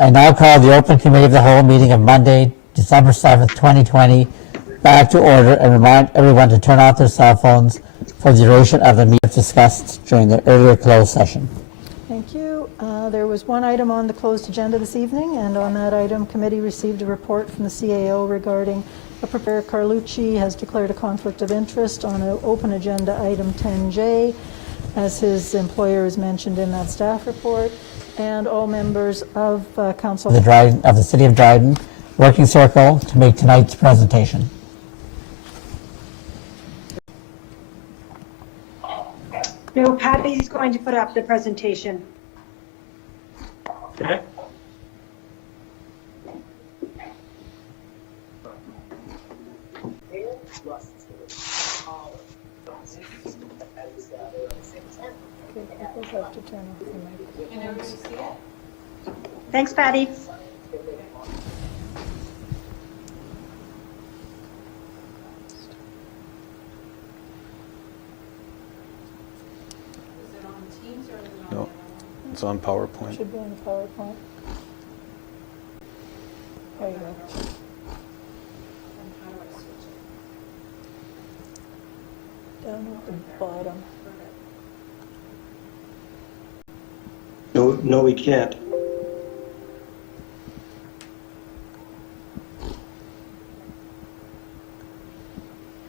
I now call the open committee of the whole meeting of Monday, December 7th, 2020, back to order and remind everyone to turn off their cell phones for the duration of the meeting discussed during the earlier closed session. Thank you. There was one item on the closed agenda this evening, and on that item, committee received a report from the CAO regarding a preparer Carlucci has declared a conflict of interest on an open agenda item 10J, as his employer is mentioned in that staff report, and all members of council Of the City of Dryden Working Circle to make tonight's presentation. No, Patty's going to put up the presentation. Okay. Thanks, Patty. No, it's on PowerPoint. should be on the PowerPoint. There you go. Down at the bottom. No, we can't.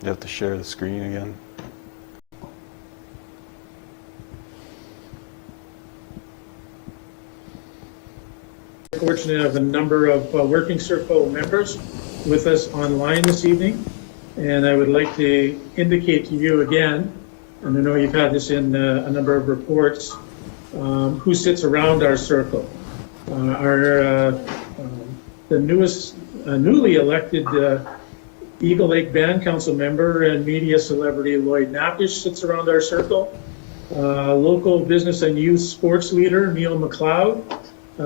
You have to share the screen again. Fortunate to have a number of Working Circle members with us online this evening, and I would like to indicate to you again, and I know you've had this in a number of reports, who sits around our circle. The newly elected Eagle Lake Band Council member and media celebrity Lloyd Napish sits around our circle. Local business and youth sports leader Neil McLeod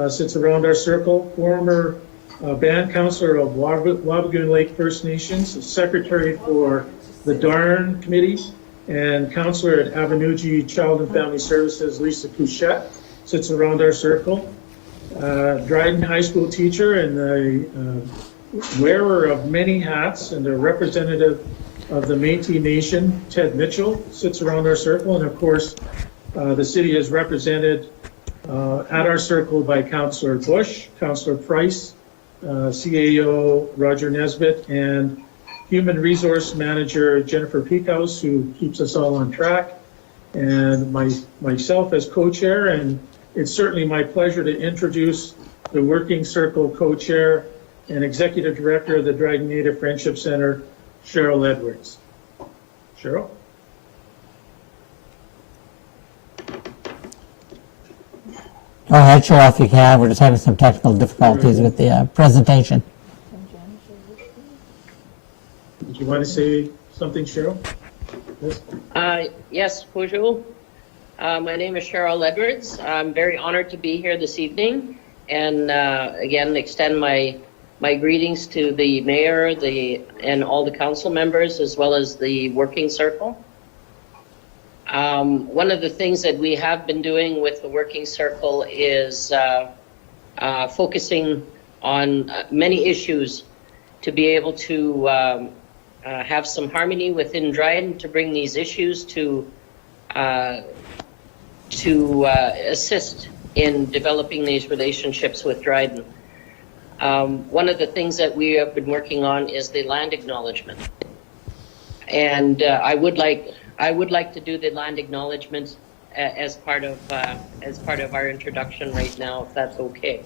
sits around our circle. Former band councillor of Wabagoon Lake First Nations, secretary for the Darn Committee, and councillor at Abenujee Child and Family Services Lisa Couchette sits around our circle. Dryden High School teacher and the wearer of many hats and a representative of the Métis Nation, Ted Mitchell, sits around our circle. And of course, the city is represented at our circle by Councillor Bush, Councillor Price, CAO Roger Nesbitt, and Human Resource Manager Jennifer Peakhouse, who keeps us all on track, and myself as co-chair. And it's certainly my pleasure to introduce the Working Circle co-chair and Executive Director of the Dryden Native Friendship Center, Cheryl Edwards. Cheryl? Go ahead, Cheryl, if you can. We're just having some technical difficulties with the presentation. Did you want to say something, Cheryl? Yes. Yes, bonjour. My name is Cheryl Edwards. I'm very honored to be here this evening, and again extend my greetings to the mayor, and all the council members, as well as the Working Circle. One of the things that we have been doing with the Working Circle is focusing on many issues to be able to have some harmony within Dryden, to bring these issues to assist in developing these relationships with Dryden. One of the things that we have been working on is the land acknowledgement, and I would like to do the land acknowledgement as part of our introduction right now, if that's okay.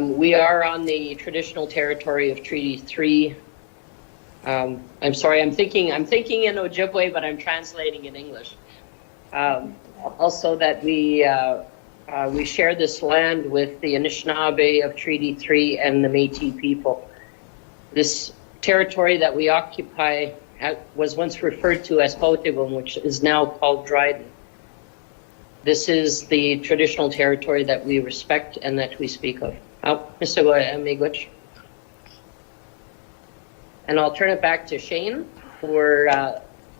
We are on the traditional territory of Treaty 3. I'm sorry, I'm thinking in Ojibwe, but I'm translating in English. Also, that we share this land with the Anishinaabe of Treaty 3 and the Métis people. This territory that we occupy was once referred to as Hautevon, which is now called Dryden. This is the traditional territory that we respect and that we speak of. Mr. Miigwech. And I'll turn it back to Shane for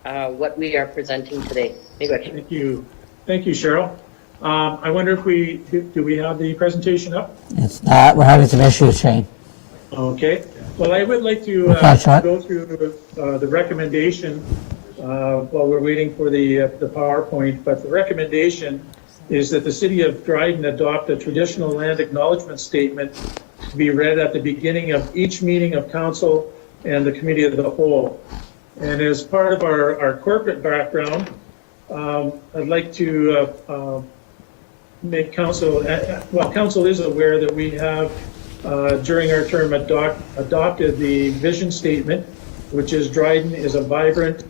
what we are presenting today. Thank you. Thank you, Cheryl. I wonder if do we have the presentation up? It's not, we're having some issues, Shane. Okay, well, I would like to Okay, Sean. go through the recommendation while we're waiting for the PowerPoint, but the recommendation is that the City of Dryden adopt a traditional land acknowledgement statement to be read at the beginning of each meeting of council and the committee of the whole. And as part of our corporate background, I'd like to make council, well, council is aware that we have during our term adopted the vision statement, which is Dryden is a vibrant,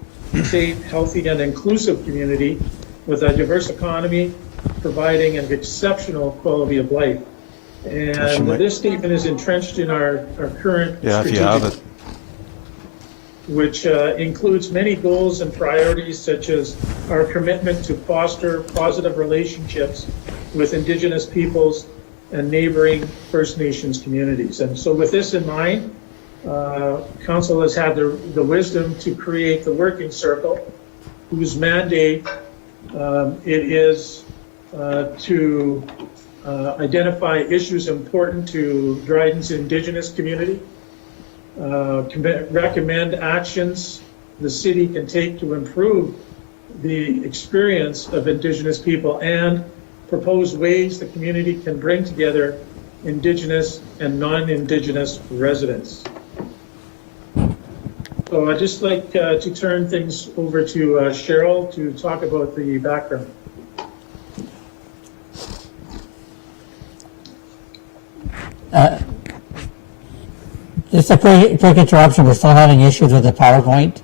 safe, healthy, and inclusive community with a diverse economy, providing an exceptional quality of life. And this statement is entrenched in our current Yeah, if you have strategic, it. which includes many goals and priorities, such as our commitment to foster positive relationships with Indigenous peoples and neighboring First Nations communities. And so with this in mind, Council has had the wisdom to create the working circle, whose mandate it is to identify issues important to Dryden's Indigenous community, recommend actions the city can take to improve the experience of Indigenous people, and propose ways the community can bring together Indigenous and non-Indigenous residents. So I'd just like to turn things over to Cheryl to talk about the background. Just a quick interruption, we're still having issues with the PowerPoint,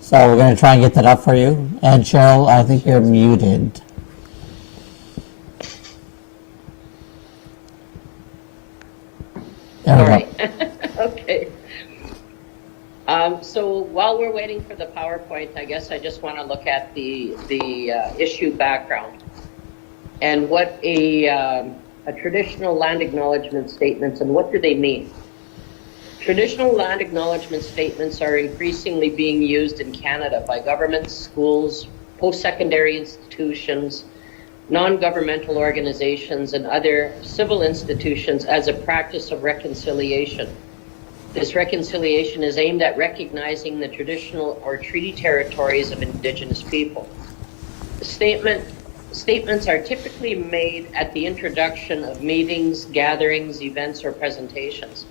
so we're going to try and get that up for you. And Cheryl, I think you're muted. There we All go. right. Okay. So while we're waiting for the PowerPoint, I guess I just want to look at the issue background and what a traditional land acknowledgement statements, and what do they mean? Traditional land acknowledgement statements are increasingly being used in Canada by governments, schools, post-secondary institutions, non-governmental organizations, and other civil institutions as a practice of reconciliation. This reconciliation is aimed at recognizing the traditional or treaty territories of Indigenous people. The statements are typically made at the introduction of meetings, gatherings, events, or presentations.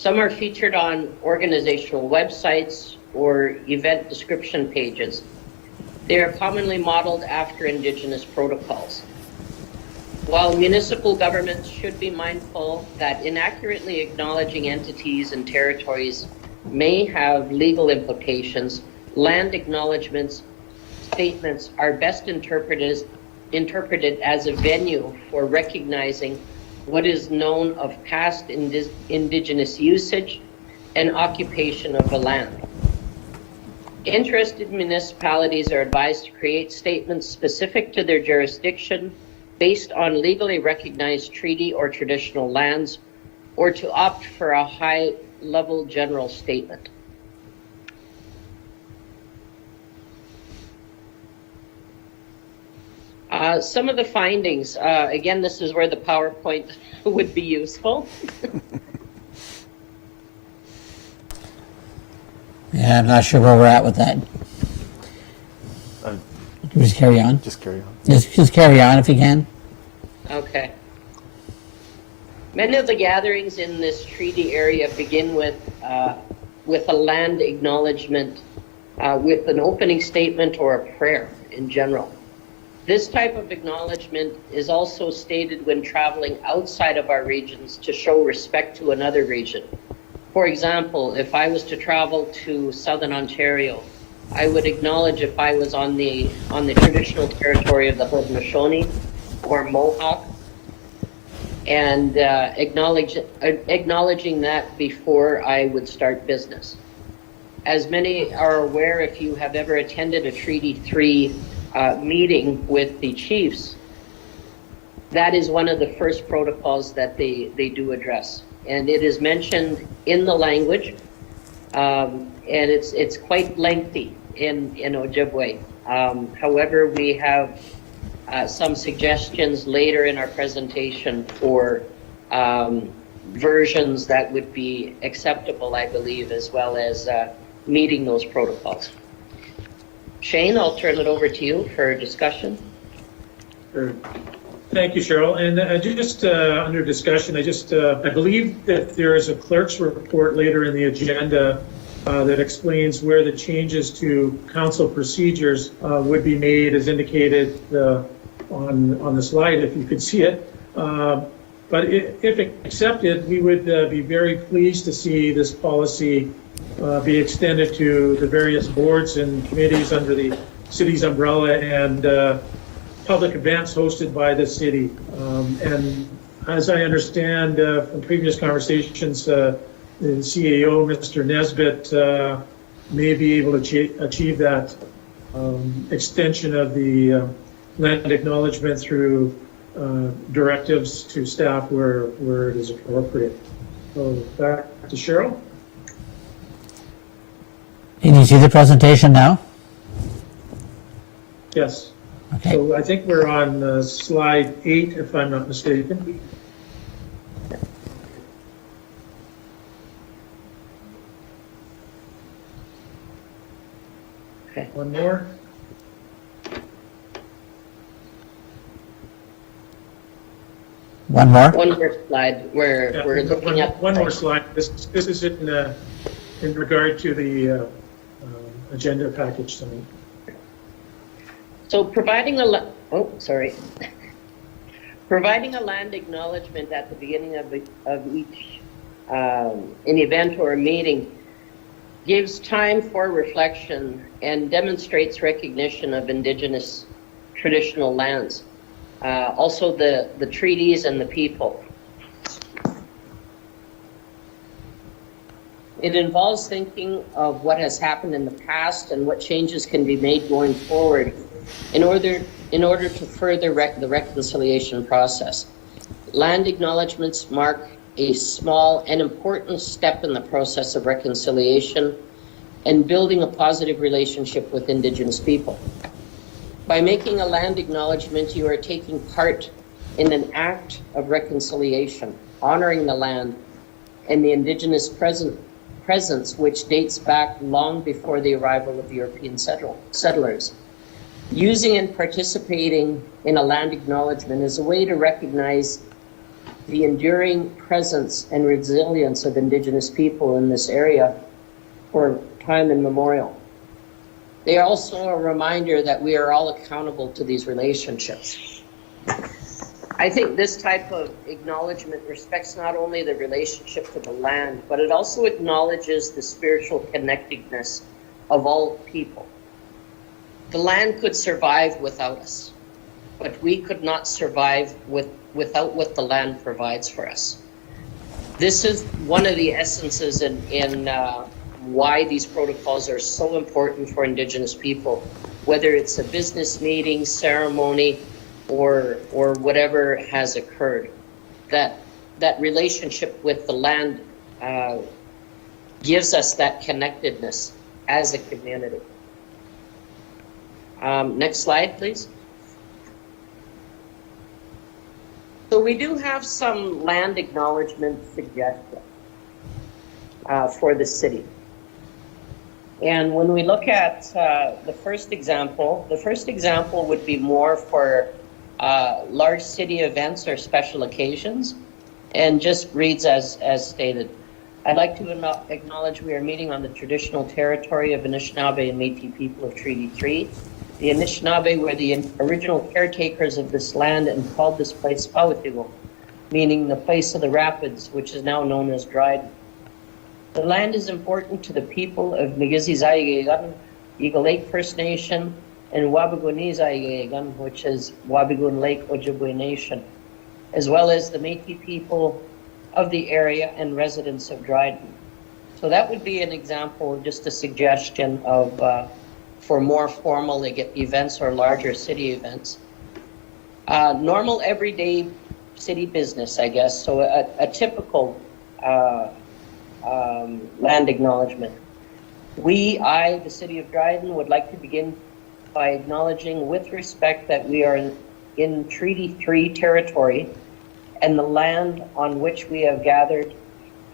Some are featured on organizational websites or event description pages. They are commonly modeled after Indigenous protocols. While municipal governments should be mindful that inaccurately acknowledging entities and territories may have legal implications, land acknowledgements statements are best interpreted as a venue for recognizing what is known of past Indigenous usage and occupation of the land. Interested municipalities are advised to create statements specific to their jurisdiction based on legally recognized treaty or traditional lands, or to opt for a high-level general statement. Some of the findings, again, this is where the PowerPoint would be useful. Yeah, I'm not sure where we're at with that. Can we just carry on? Just carry on. Just carry on if you can. Okay. Many of the gatherings in this treaty area begin with a land acknowledgement, with an opening statement or a prayer in general. This type of acknowledgement is also stated when traveling outside of our regions to show respect to another region. For example, if I was to travel to Southern Ontario, I would acknowledge if I was on the traditional territory of the Haudenosaunee or Mohawk, and acknowledging that before I would start business. As many are aware, if you have ever attended a Treaty 3 meeting with the chiefs, that is one of the first protocols that they do address. And it is mentioned in the language, and it's quite lengthy in Ojibwe. However, we have some suggestions later in our presentation for versions that would be acceptable, I believe, as well as meeting those protocols. Shane, I'll turn it over to you for discussion. Sure. Thank you, Cheryl. And just under discussion, I believe that there is a clerk's report later in the agenda that explains where the changes to council procedures would be made, as indicated on the slide, if you could see it. But if accepted, we would be very pleased to see this policy be extended to the various boards and committees under the city's umbrella and public events hosted by the city. And as I understand from previous conversations, the CAO, Mr. Nesbitt, may be able to achieve that extension of the land acknowledgement through directives to staff where it is appropriate. So back to Cheryl. Can you see the presentation now? Yes. Okay. So I think we're on slide 8, if I'm not mistaken. Okay. One more. One more? One more slide where Yeah, we're looking at one more slide. This is in regard to the agenda package tonight. So providing providing a land acknowledgement at the beginning of each an event or a meeting gives time for reflection and demonstrates recognition of Indigenous traditional lands. Also the treaties and the people. It involves thinking of what has happened in the past and what changes can be made going forward in order to further the reconciliation process. Land acknowledgements mark a small and important step in the process of reconciliation and building a positive relationship with Indigenous people. By making a land acknowledgement, you are taking part in an act of reconciliation, honoring the land and the Indigenous presence, which dates back long before the arrival of European settlers. Using and participating in a land acknowledgement is a way to recognize the enduring presence and resilience of Indigenous people in this area for time immemorial. They are also a reminder that we are all accountable to these relationships. I think this type of acknowledgement respects not only the relationship to the land, but it also acknowledges the spiritual connectedness of all people. The land could survive without us, but we could not survive without what the land provides for us. This is one of the essences in why these protocols are so important for Indigenous people, whether it's a business meeting, ceremony, or whatever has occurred. That relationship with the land gives us that connectedness as a community. Next slide, please. So we do have some land acknowledgement suggestions for the city. And when we look at the first example would be more for large city events or special occasions, and just reads as stated. I'd like to acknowledge we are meeting on the traditional territory of Anishinaabe and Métis people of Treaty 3. The Anishinaabe were the original caretakers of this land and called this place Pawatigo, meaning the place of the rapids, which is now known as Dryden. The land is important to the people of Nigizizaigegan, Eagle Lake First Nation, and Wabigoonizaigegan, which is Wabigoon Lake Ojibwe Nation, as well as the Métis people of the area and residents of Dryden. So that would be an example, just a suggestion of for more formal events or larger city events. Normal everyday city business, I guess. So a typical land acknowledgement. I, the city of Dryden, would like to begin by acknowledging with respect that we are in Treaty 3 territory and the land on which we have gathered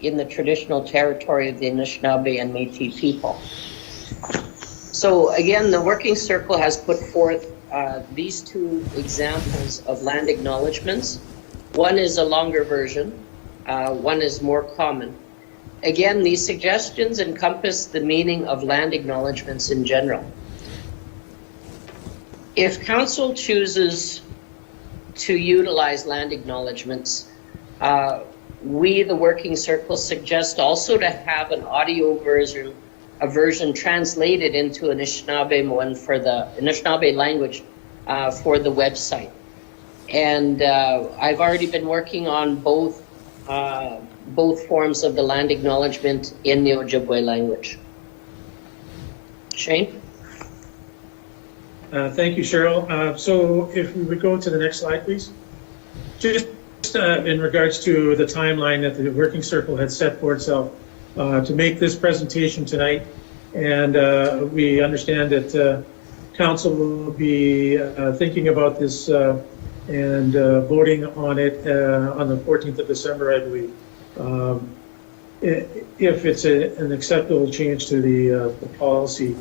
in the traditional territory of the Anishinaabe and Métis people. So again, the working circle has put forth these two examples of land acknowledgements. One is a longer version, one is more common. Again, these suggestions encompass the meaning of land acknowledgements in general. If council chooses to utilize land acknowledgements, we, the working circle, suggest also to have an audio version, a version translated into Anishinaabe for the Anishinaabe language for the website. And I've already been working on both forms of the land acknowledgement in the Ojibwe language. Shane? Thank you, Cheryl. So if we would go to the next slide, please. Just in regards to the timeline that the working circle had set for itself to make this presentation tonight, and we understand that council will be thinking about this and voting on it on the 14th of December, I believe. If it's an acceptable change to the policy.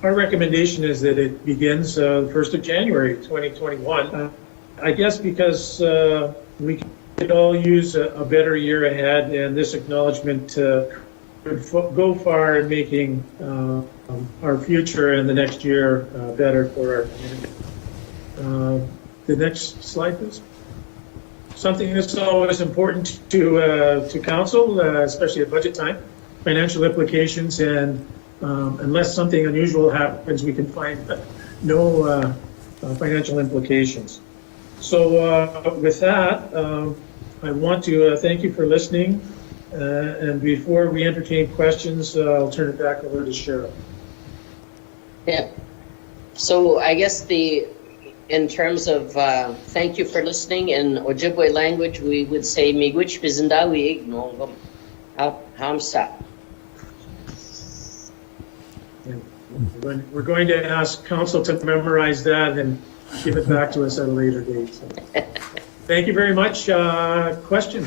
Our recommendation is that it begins the 1st of January 2021. I guess because we could all use a better year ahead, and this acknowledgement could go far in making our future and the next year better for our community. The next slide, please. Something that's always important to council, especially at budget time, financial implications, and unless something unusual happens, we can find no financial implications. So with that, I want to thank you for listening. And before we entertain questions, I'll turn it back over to Cheryl. Yeah. So I guess in terms of thank you for listening, in Ojibwe language, we would say miigwech bizindawi ignongum hamsa. We're going to ask council to memorize that and give it back to us at a later date. So, thank you very much. Questions?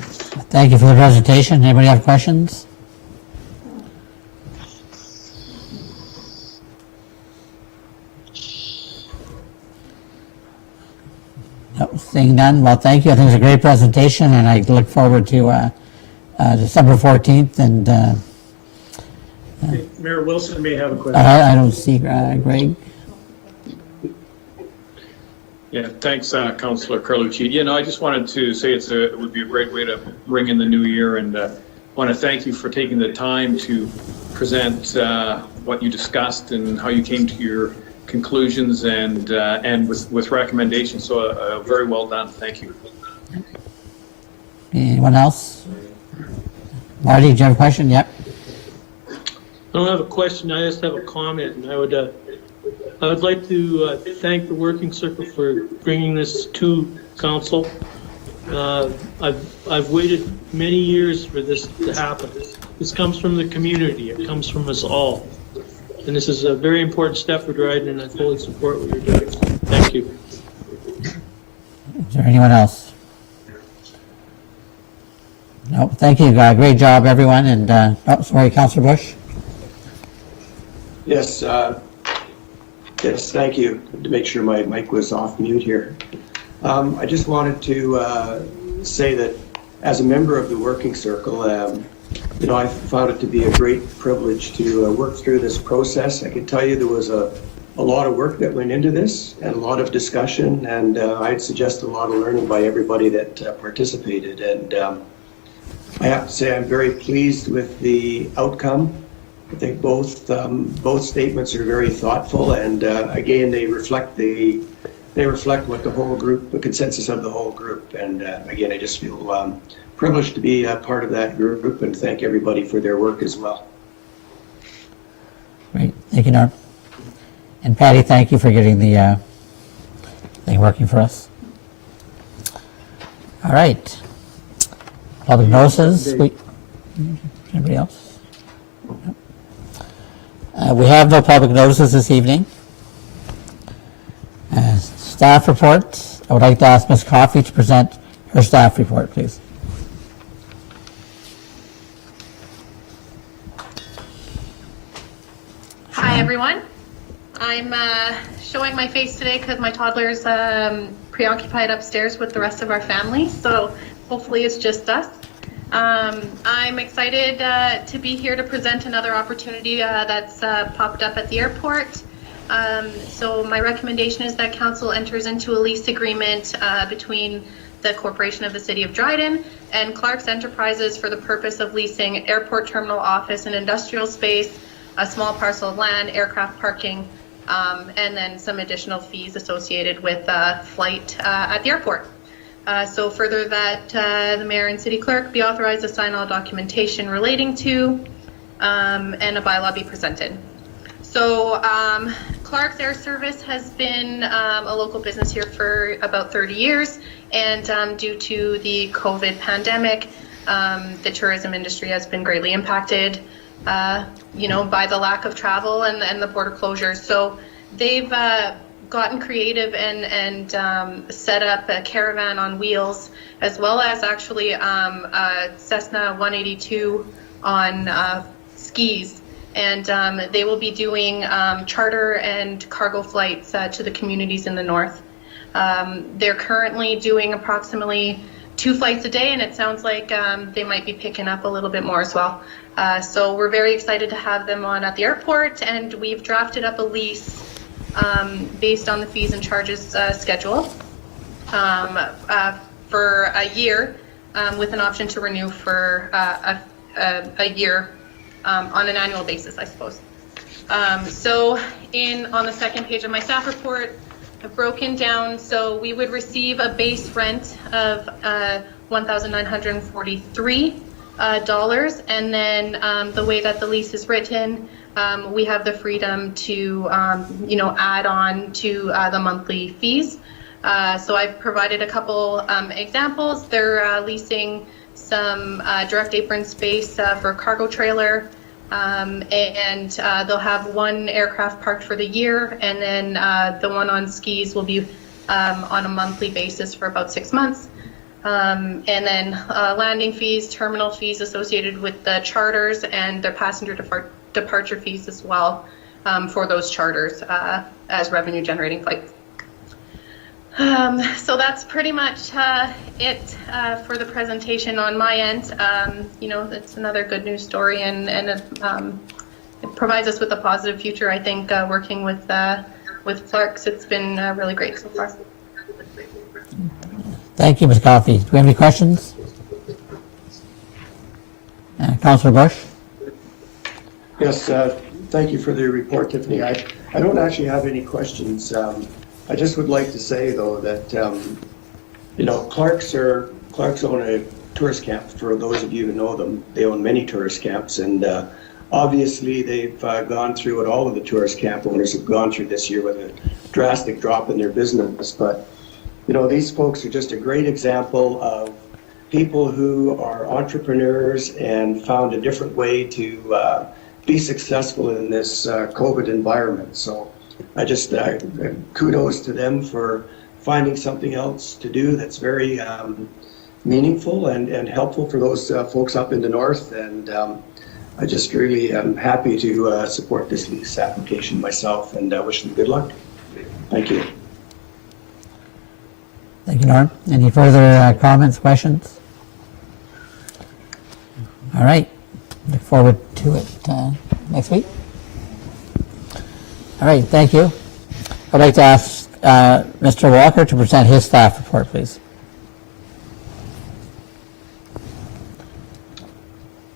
Thank you for the presentation. Anybody have questions? No, seeing none. Well, thank you. I think it's a great presentation, and I look forward to December 14th. And Mayor Wilson may have a question. I don't see Greg. Yeah, thanks, Councillor Carlucci. You know, I just wanted to say it would be a great way to ring in the new year, and want to thank you for taking the time to present what you discussed and how you came to your conclusions and with recommendations. So very well done. Thank you. Anyone else? Marty, do you have a question? Yep. I don't have a question, I just have a comment, and I would like to thank the working circle for bringing this to council. I've waited many years for this to happen. This comes from the community, it comes from us all. And this is a very important step for Dryden, and I fully support what you're doing. Thank you. Is there anyone else? No, thank you. Great job, everyone. And, oh, sorry, Councillor Bush. Yes, yes, thank you. To make sure my mic was off mute here. I just wanted to say that as a member of the working circle, you know, I found it to be a great privilege to work through this process. I can tell you there was a lot of work that went into this and a lot of discussion, and I'd suggest a lot of learning by everybody that participated. And I have to say I'm very pleased with the outcome. I think both statements are very thoughtful, and again, they reflect what the whole group, the consensus of the whole group. And again, I just feel privileged to be a part of that group, and thank everybody for their work as well. Great, thank you, Norm. And Patty, thank you for getting the thing working for us. All right. Public notices. Anybody else? We have no public notices this evening. staff report. I would like to ask Ms. Coffey to present her staff report, please. Hi, everyone. I'm showing my face today because my toddler's preoccupied upstairs with the rest of our family, so hopefully it's just us. I'm excited to be here to present another opportunity that's popped up at the airport. So my recommendation is that Council enters into a lease agreement between the Corporation of the City of Dryden and Clerk's Enterprises for the purpose of leasing airport terminal office and industrial space, a small parcel of land, aircraft parking, and then some additional fees associated with flight at the airport. So further that the Mayor and City Clerk be authorized to sign all documentation relating to and a bylaw be presented. So Clark's Air Service has been a local business here for about 30 years, and due to the COVID pandemic, the tourism industry has been greatly impacted by the lack of travel and the border closures. So they've gotten creative and set up a caravan on wheels, as well as actually a Cessna 182 on skis. And they will be doing charter and cargo flights to the communities in the north. They're currently doing approximately 2 flights a day, and it sounds like they might be picking up a little bit more as well. So we're very excited to have them on at the airport, and we've drafted up a lease based on the fees and charges schedule for a year with an option to renew for a year on an annual basis, I suppose. So on the second page of my staff report, I've broken down, so we would receive a base rent of $1,943, and then the way that the lease is written, we have the freedom to add on to the monthly fees. So I've provided a couple examples. They're leasing some direct apron space for a cargo trailer, and they'll have 1 aircraft parked for the year, and then the one on skis will be on a monthly basis for about 6 months. And then landing fees, terminal fees associated with the charters, and their passenger departure fees as well for those charters as revenue generating flights. So that's pretty much it for the presentation on my end. It's another good news story, and it provides us with a positive future. I think working with Clerks, it's been really great so far. Thank you, Ms. Coffey. Do we have any questions? Councillor Bush? Yes, thank you for the report, Tiffany. I don't actually have any questions. I just would like to say, though, that Clerks own a tourist camp. For those of you who know them, they own many tourist camps, and obviously they've gone through what all of the tourist camp owners have gone through this year with a drastic drop in their business. But these folks are just a great example of people who are entrepreneurs and found a different way to be successful in this COVID environment. So I just kudos to them for finding something else to do that's very meaningful and helpful for those folks up in the north. And I just really am happy to support this lease application myself, and wish them good luck. Thank you. Thank you, Norm. Any further comments, questions? All right. Look forward to it next week. All right, thank you. I'd like to ask Mr. Walker to present his staff report, please.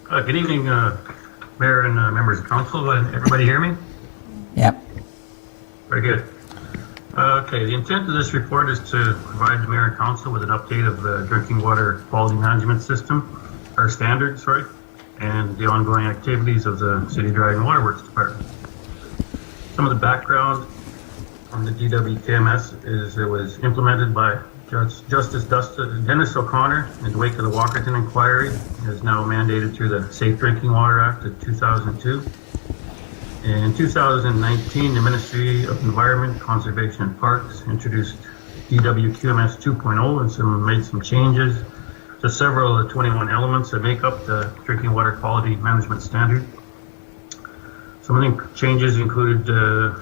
Good evening, Mayor and members of Council. Everybody hear me? Yep. Very good. Okay, the intent of this report is to provide the Mayor and Council with an update of the drinking water quality management system, our standards, sorry, and the ongoing activities of the City of Dryden Waterworks Department. Some of the background from the DWQMS is it was implemented by Justice Dennis O'Connor in the wake of the Walkerton inquiry. It is now mandated through the Safe Drinking Water Act of 2002. In 2019, the Ministry of Environment, Conservation and Parks introduced DWQMS 2.0 and made some changes to several of the 21 elements that make up the drinking water quality management standard. Some of the changes included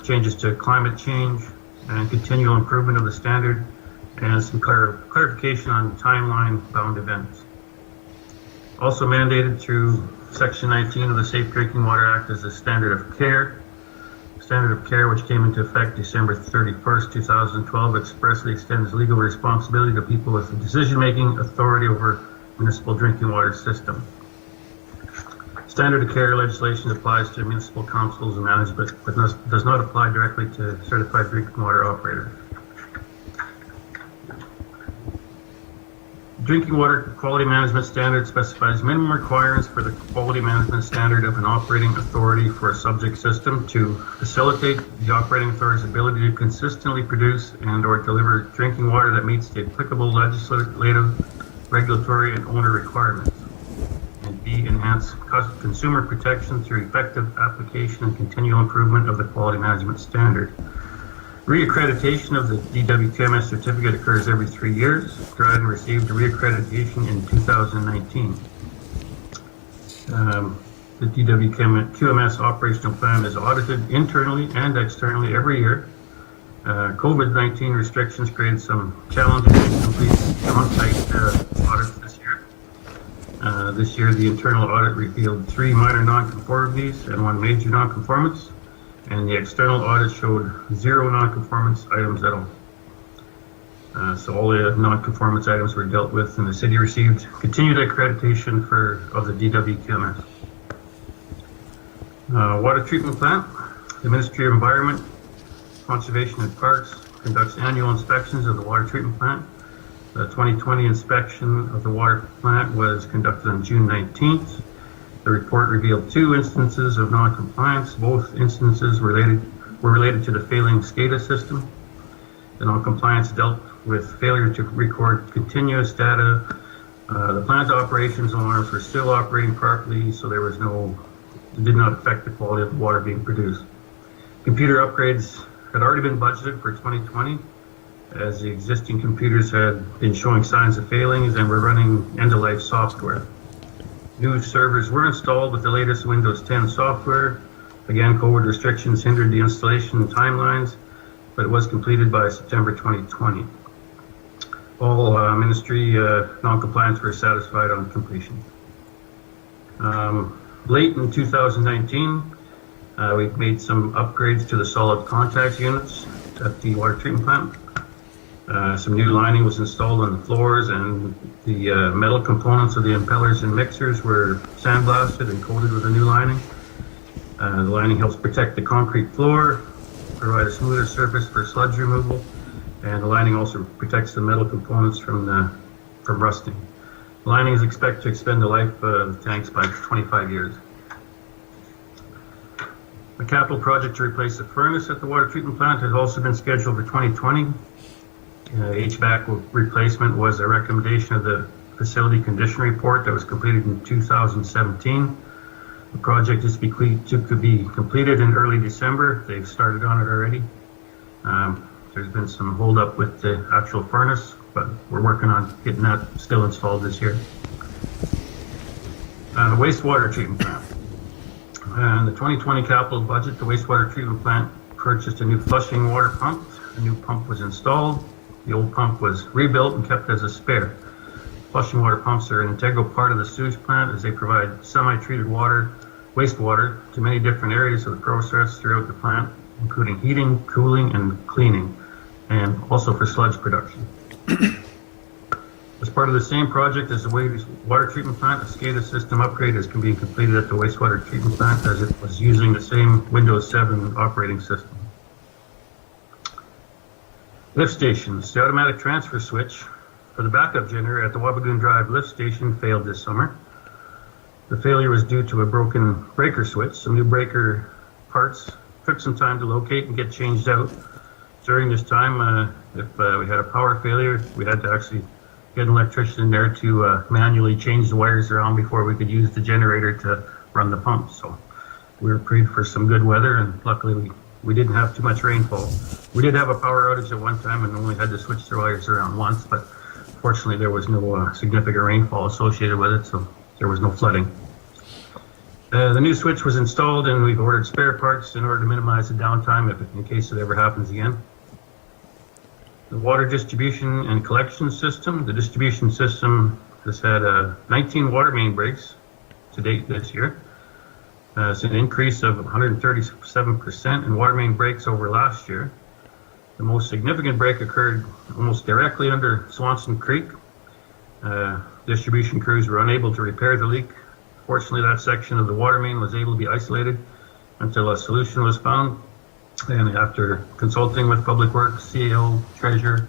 changes to climate change and continual improvement of the standard, and some clarification on timeline-bound events. Also mandated through Section 19 of the Safe Drinking Water Act is the Standard of Care. Standard of Care, which came into effect December 31st, 2012, expressly extends legal responsibility to people with decision-making authority over municipal drinking water system. Standard of Care legislation applies to municipal councils and management, but does not apply directly to certified drinking water operators. Drinking water quality management standard specifies minimum requirements for the quality management standard of an operating authority for a subject system to facilitate the operating authority's ability to consistently produce and or deliver drinking water that meets the applicable legislative, regulatory, and owner requirements. And B, enhance consumer protection through effective application and continual improvement of the quality management standard. Reaccreditation of the DWQMS certificate occurs every 3 years. Dryden received a reaccreditation in 2019. The DWQMS operational plan is audited internally and externally every year. COVID-19 restrictions created some challenges to complete on-site audits this year. This year, the internal audit revealed 3 minor nonconformities and 1 major nonconformance, and the external audit showed 0 nonconformance items at all. So all the nonconformance items were dealt with, and the city received continued accreditation of the DWQMS. Water treatment plant. The Ministry of Environment, Conservation and Parks conducts annual inspections of the water treatment plant. The 2020 inspection of the water plant was conducted on June 19th. The report revealed 2 instances of non-compliance. Both instances were related to the failing SCADA system. The non-compliance dealt with failure to record continuous data. The plant operations alarms were still operating properly, so it did not affect the quality of the water being produced. Computer upgrades had already been budgeted for 2020, as the existing computers had been showing signs of failings and were running end-of-life software. New servers were installed with the latest Windows 10 software. Again, COVID restrictions hindered the installation timelines, but it was completed by September 2020. All ministry non-compliance were satisfied on completion. Late in 2019, we made some upgrades to the solid contact units at the water treatment plant. Some new lining was installed on the floors, and the metal components of the impellers and mixers were sandblasted and coated with a new lining. The lining helps protect the concrete floor, provide a smoother surface for sludge removal, and the lining also protects the metal components from rusting. The lining is expected to extend the life of the tanks by 25 years. A capital project to replace the furnace at the water treatment plant has also been scheduled for 2020. HVAC replacement was a recommendation of the facility condition report that was completed in 2017. The project is to be completed in early December. They've started on it already. There's been some holdup with the actual furnace, but we're working on getting that still installed this year. The wastewater treatment plant. In the 2020 capital budget, the wastewater treatment plant purchased a new flushing water pump. A new pump was installed. The old pump was rebuilt and kept as a spare. Flushing water pumps are an integral part of the sewage plant, as they provide semi-treated wastewater to many different areas of the process throughout the plant, including heating, cooling, and cleaning, and also for sludge production. As part of the same project as the water treatment plant, a SCADA system upgrade is being completed at the wastewater treatment plant, as it was using the same Windows 7 operating system. Lift stations. The automatic transfer switch for the backup generator at the Wabagoon Drive lift station failed this summer. The failure was due to a broken breaker switch. Some new breaker parts took some time to locate and get changed out. During this time, if we had a power failure, we had to actually get an electrician in there to manually change the wires around before we could use the generator to run the pump. So we were prayed for some good weather, and luckily we didn't have too much rainfall. We did have a power outage at one time and only had to switch the wires around once, but fortunately there was no significant rainfall associated with it, so there was no flooding. The new switch was installed and we've ordered spare parts in order to minimize the downtime in case it ever happens again. The water distribution and collection system. The distribution system has had 19 water main breaks to date this year. It's an increase of 137% in water main breaks over last year. The most significant break occurred almost directly under Swanson Creek. Distribution crews were unable to repair the leak. Fortunately, that section of the water main was able to be isolated until a solution was found. And after consulting with Public Works, CAO, Treasurer,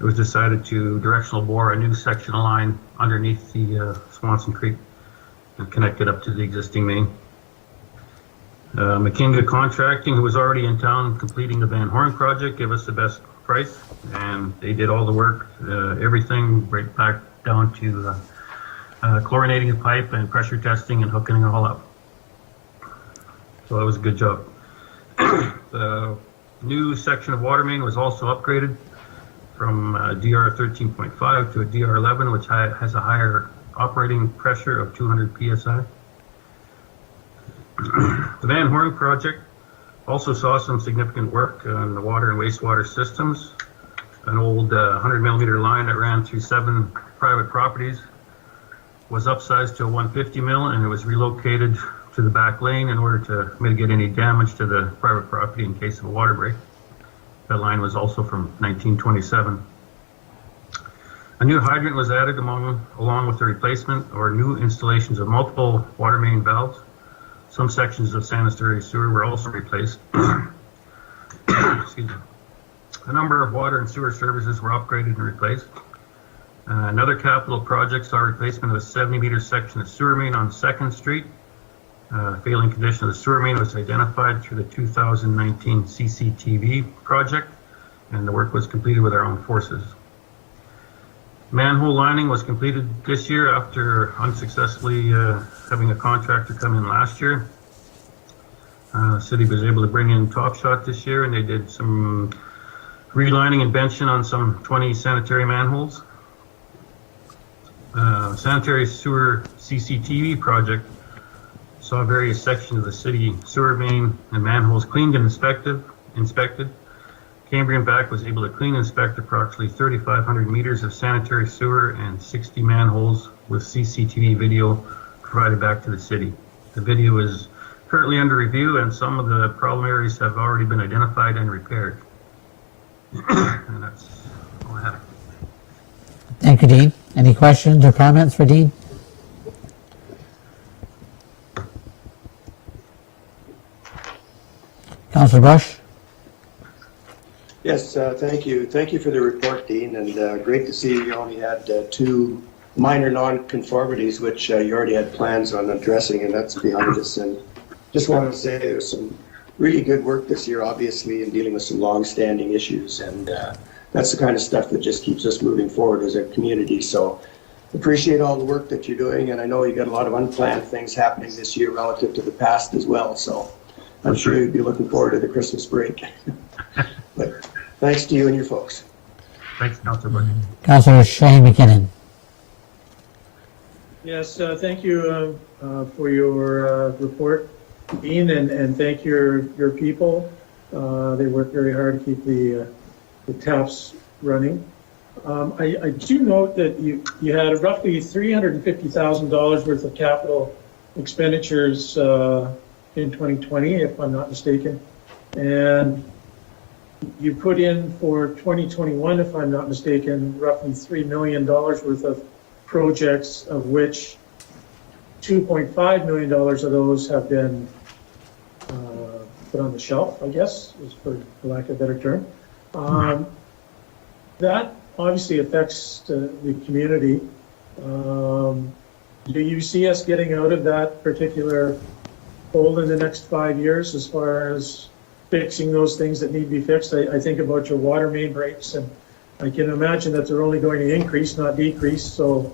it was decided to directional bore a new section of line underneath the Swanson Creek and connect it up to the existing main. MacKinnon Contracting, who was already in town completing the Van Horn project, gave us the best price, and they did all the work, everything right back down to chlorinating the pipe and pressure testing and hooking it all up. So that was a good job. The new section of water main was also upgraded from DR 13.5 to a DR 11, which has a higher operating pressure of 200 psi. The Van Horn project also saw some significant work on the water and wastewater systems. An old 100 millimeter line that ran through 7 private properties was upsized to a 150 mil, and it was relocated to the back lane in order to mitigate any damage to the private property in case of a water break. That line was also from 1927. A new hydrant was added along with the replacement or new installations of multiple water main valves. Some sections of sanitary sewer were also replaced. Excuse me. A number of water and sewer services were upgraded and replaced. Another capital project saw replacement of a 70-meter section of sewer main on 2nd Street. Failing condition of the sewer main was identified through the 2019 CCTV project, and the work was completed with our own forces. Manhole lining was completed this year after unsuccessfully having a contractor come in last year. The city was able to bring in Top Shot this year, and they did some relining and benching on some 20 sanitary manholes. Sanitary sewer CCTV project saw various sections of the city sewer main and manholes cleaned and inspected. Cambrian Back was able to clean and inspect approximately 3,500 meters of sanitary sewer and 60 manholes with CCTV video provided back to the city. The video is currently under review, and some of the problem areas have already been identified and repaired. And that's all I have. Thank you, Dean. Any questions or comments for Dean? Councillor Bush? Yes, thank you. Thank you for the report, Dean, and great to see you only had 2 minor non-conformities, which you already had plans on addressing, and that's behind us. And just wanted to say there's some really good work this year, obviously, in dealing with some long-standing issues, and that's the kind of stuff that just keeps us moving forward as a community. So appreciate all the work that you're doing, and I know you got a lot of unplanned things happening this year relative to the past as well, so I'm sure you'd be looking forward to the Christmas break. But thanks to you and your folks. Thanks, Councillor Bush. Councillor Shane MacKinnon. Yes, thank you for your report, Dean, and thank your people. They work very hard to keep the taps running. I do note that you had roughly $350,000 worth of capital expenditures in 2020, if I'm not mistaken, and you put in for 2021, if I'm not mistaken, roughly $3 million worth of projects, of which $2.5 million of those have been put on the shelf, I guess, is for lack of a better term. That obviously affects the community. Do you see us getting out of that particular hole in the next 5 years as far as fixing those things that need to be fixed? I think about your water main breaks, and I can imagine that they're only going to increase, not decrease. So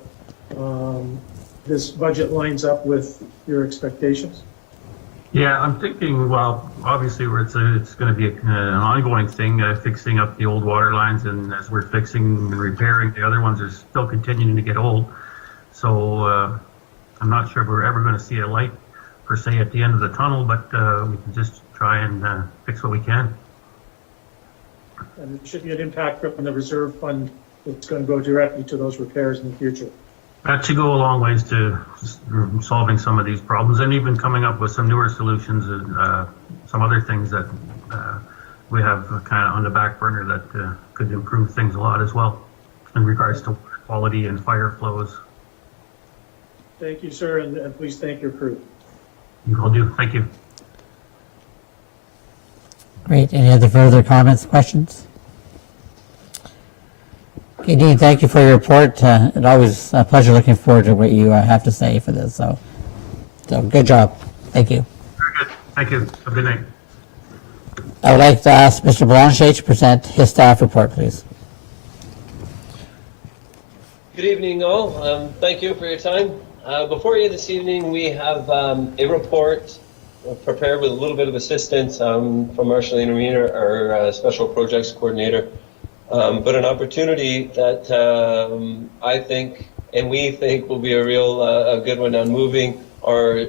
this budget lines up with your expectations. Yeah, I'm thinking, well, obviously it's going to be an ongoing thing, fixing up the old water lines, and as we're fixing and repairing, the other ones are still continuing to get old. So I'm not sure if we're ever going to see a light, per se, at the end of the tunnel, but we can just try and fix what we can. And there should be an impact from the reserve fund that's going to go directly to those repairs in the future. That should go a long ways to solving some of these problems, and even coming up with some newer solutions and some other things that we have kind of on the back burner that could improve things a lot as well in regards to water quality and fire flows. Thank you, sir, and please thank your crew. You will do. Thank you. Great. Any other further comments, questions? Okay, Dean, thank you for your report. It's always a pleasure looking forward to what you have to say for this. So good job. Thank you. Very good. Thank you. Have a good night. I would like to ask Mr. Blanchet to present his staff report, please. Good evening, all. Thank you for your time. Before you this evening, we have a report prepared with a little bit of assistance from Marshallina Reader, our Special Projects Coordinator, but an opportunity that I think and we think will be a real a good one on moving our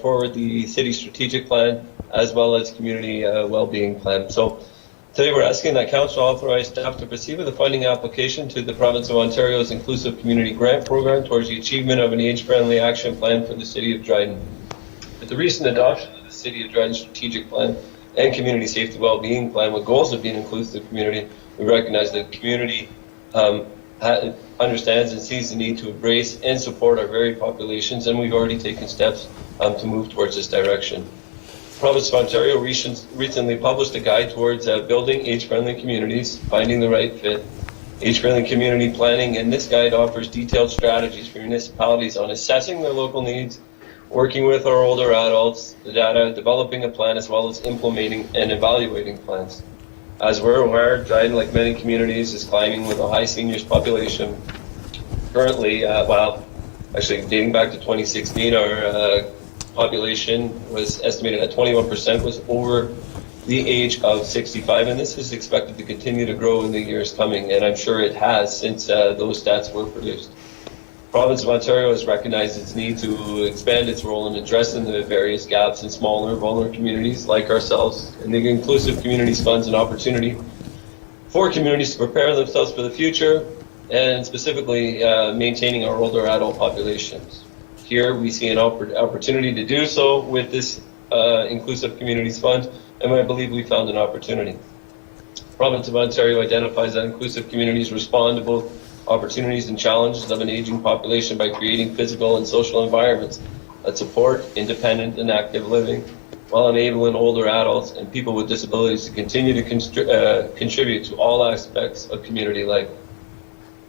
forward the city strategic plan as well as community well-being plan. So today we're asking that Council authorize staff to proceed with the funding application to the Province of Ontario's Inclusive Community Grant Program towards the achievement of an age-friendly action plan for the City of Dryden. With the recent adoption of the City of Dryden Strategic Plan and Community Safety Wellbeing Plan with goals of being an inclusive community, we recognize that the community understands and sees the need to embrace and support our varied populations, and we've already taken steps to move towards this direction. The Province of Ontario recently published a guide towards building age-friendly communities, finding the right fit, age-friendly community planning, and this guide offers detailed strategies for municipalities on assessing their local needs, working with our older adults, the data, developing a plan, as well as implementing and evaluating plans. As we're aware, Dryden, like many communities, is climbing with a high seniors population. Currently, actually dating back to 2016, our population was estimated at 21% was over the age of 65, and this is expected to continue to grow in the years coming, and I'm sure it has since those stats were produced. The Province of Ontario has recognized its need to expand its role in addressing the various gaps in smaller, vulnerable communities like ourselves, and the Inclusive Communities Fund's an opportunity for communities to prepare themselves for the future, and specifically maintaining our older adult populations. Here we see an opportunity to do so with this Inclusive Communities Fund, and I believe we found an opportunity. The Province of Ontario identifies that inclusive communities respond to both opportunities and challenges of an aging population by creating physical and social environments that support independent and active living, while enabling older adults and people with disabilities to continue to contribute to all aspects of community life.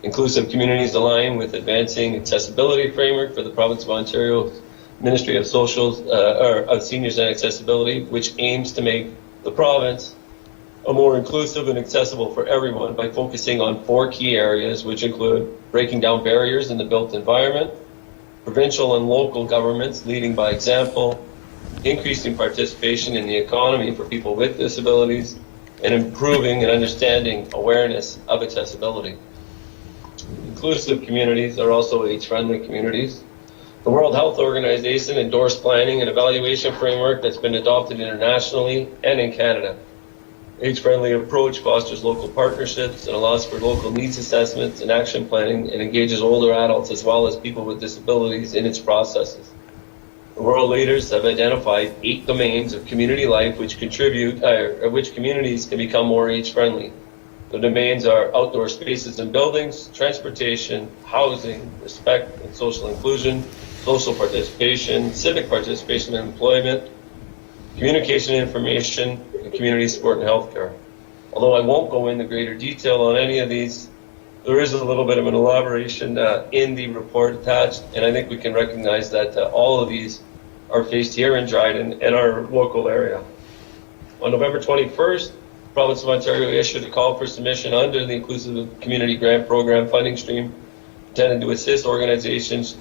Inclusive communities align with advancing accessibility framework for the Province of Ontario Ministry of of Seniors and Accessibility, which aims to make the province more inclusive and accessible for everyone by focusing on 4 key areas, which include breaking down barriers in the built environment, provincial and local governments leading by example, increasing participation in the economy for people with disabilities, and improving and understanding awareness of accessibility. Inclusive communities are also age-friendly communities. The World Health Organization endorsed planning and evaluation framework that's been adopted internationally and in Canada. Age-friendly approach fosters local partnerships and allows for local needs assessments and action planning, and engages older adults as well as people with disabilities in its processes. The world leaders have identified 8 domains of community life which communities can become more age-friendly. The domains are outdoor spaces and buildings, transportation, housing, respect and social inclusion, social participation, civic participation and employment, communication and information, and community support and healthcare. Although I won't go into greater detail on any of these, there is a little bit of an elaboration in the report attached, and I think we can recognize that all of these are faced here in Dryden and our local area. On November 21st, the Province of Ontario issued a call for submission under the Inclusive Community Grant Program funding stream intended to assist organizations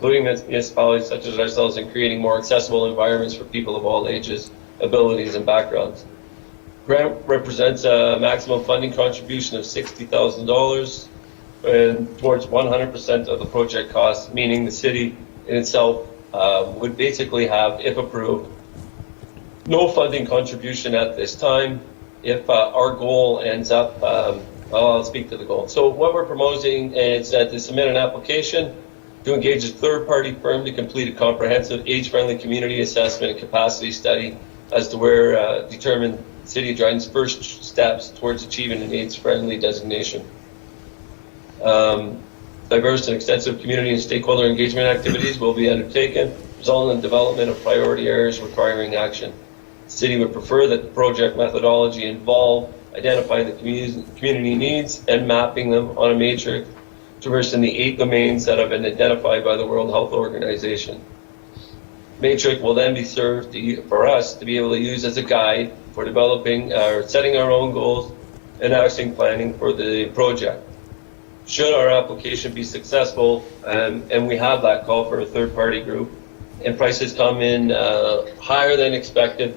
including municipalities such as ourselves, in creating more accessible environments for people of all ages, abilities, and backgrounds. Grant represents a maximum funding contribution of $60,000 and towards 100% of the project costs, meaning the city in itself would basically have, if approved, no funding contribution at this time. If our goal ends up, I'll speak to the goal. So what we're proposing is that to submit an application to engage a third-party firm to complete a comprehensive age-friendly community assessment and capacity study as to where determine City of Dryden's first steps towards achieving an age-friendly designation. Diverse and extensive community and stakeholder engagement activities will be undertaken, resulting in the development of priority areas requiring action. The city would prefer that the project methodology involve identifying the community needs and mapping them on a matrix traversing the 8 domains that have been identified by the World Health Organization. Matrix will then be served for us to be able to use as a guide for developing or setting our own goals and action planning for the project. Should our application be successful, and we have that call for a third-party group, and prices come in higher than expected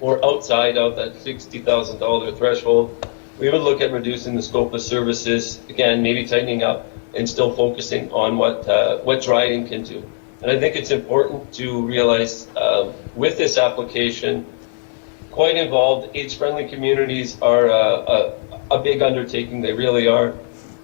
or outside of that $60,000 threshold, we would look at reducing the scope of services, again, maybe tightening up and still focusing on what Dryden can do. And I think it's important to realize with this application, quite involved, age-friendly communities are a big undertaking, they really are.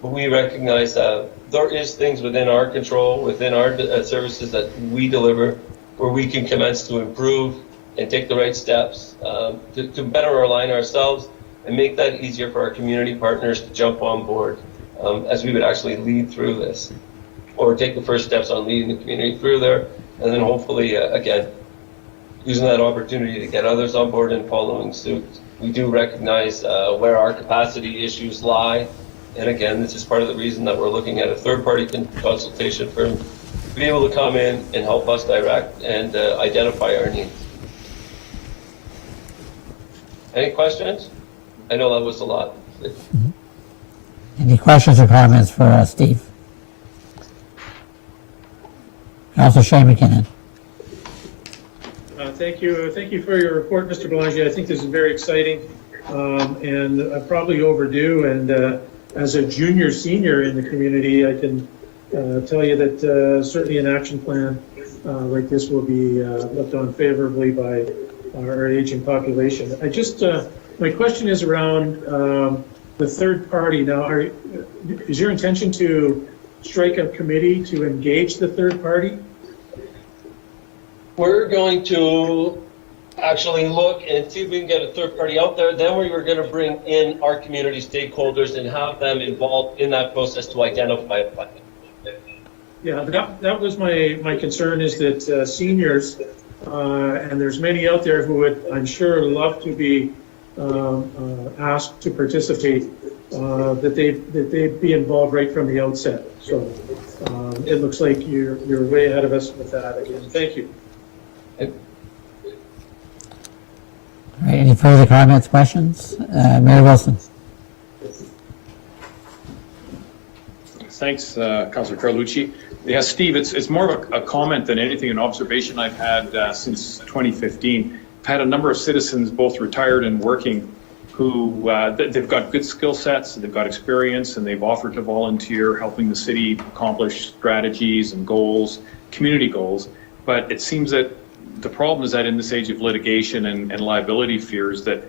But we recognize that there is things within our control, within our services that we deliver, where we can commence to improve and take the right steps to better align ourselves and make that easier for our community partners to jump on board as we would actually lead through this, or take the first steps on leading the community through there, and then hopefully, again, using that opportunity to get others on board and following suit. We do recognize where our capacity issues lie, and again, this is part of the reason that we're looking at a third-party consultation firm to be able to come in and help us direct and identify our needs. Any questions? I know that was a lot. Any questions or comments for Steve? Councillor Shane MacKinnon. Thank you for your report, Mr. Belanger. I think this is very exciting and probably overdue. And as a junior senior in the community, I can tell you that certainly an action plan like this will be looked on favorably by our aging population. My question is around the third party. Now, is your intention to strike a committee to engage the third party? We're going to actually look and see if we can get a third party out there. Then we were going to bring in our community stakeholders and have them involved in that process to identify a plan. Yeah, that was my concern, is that seniors, and there's many out there who would, I'm sure, love to be asked to participate, that they be involved right from the outset. So it looks like you're way ahead of us with that again. Thank you. All right, any further comments, questions? Mayor Wilson. Thanks, Councillor Carlucci. Yeah, Steve, it's more of a comment than anything, an observation I've had since 2015. I've had a number of citizens, both retired and working, who they've got good skill sets, they've got experience, and they've offered to volunteer, helping the city accomplish strategies and goals, community goals. But it seems that the problem is that in this age of litigation and liability fears, that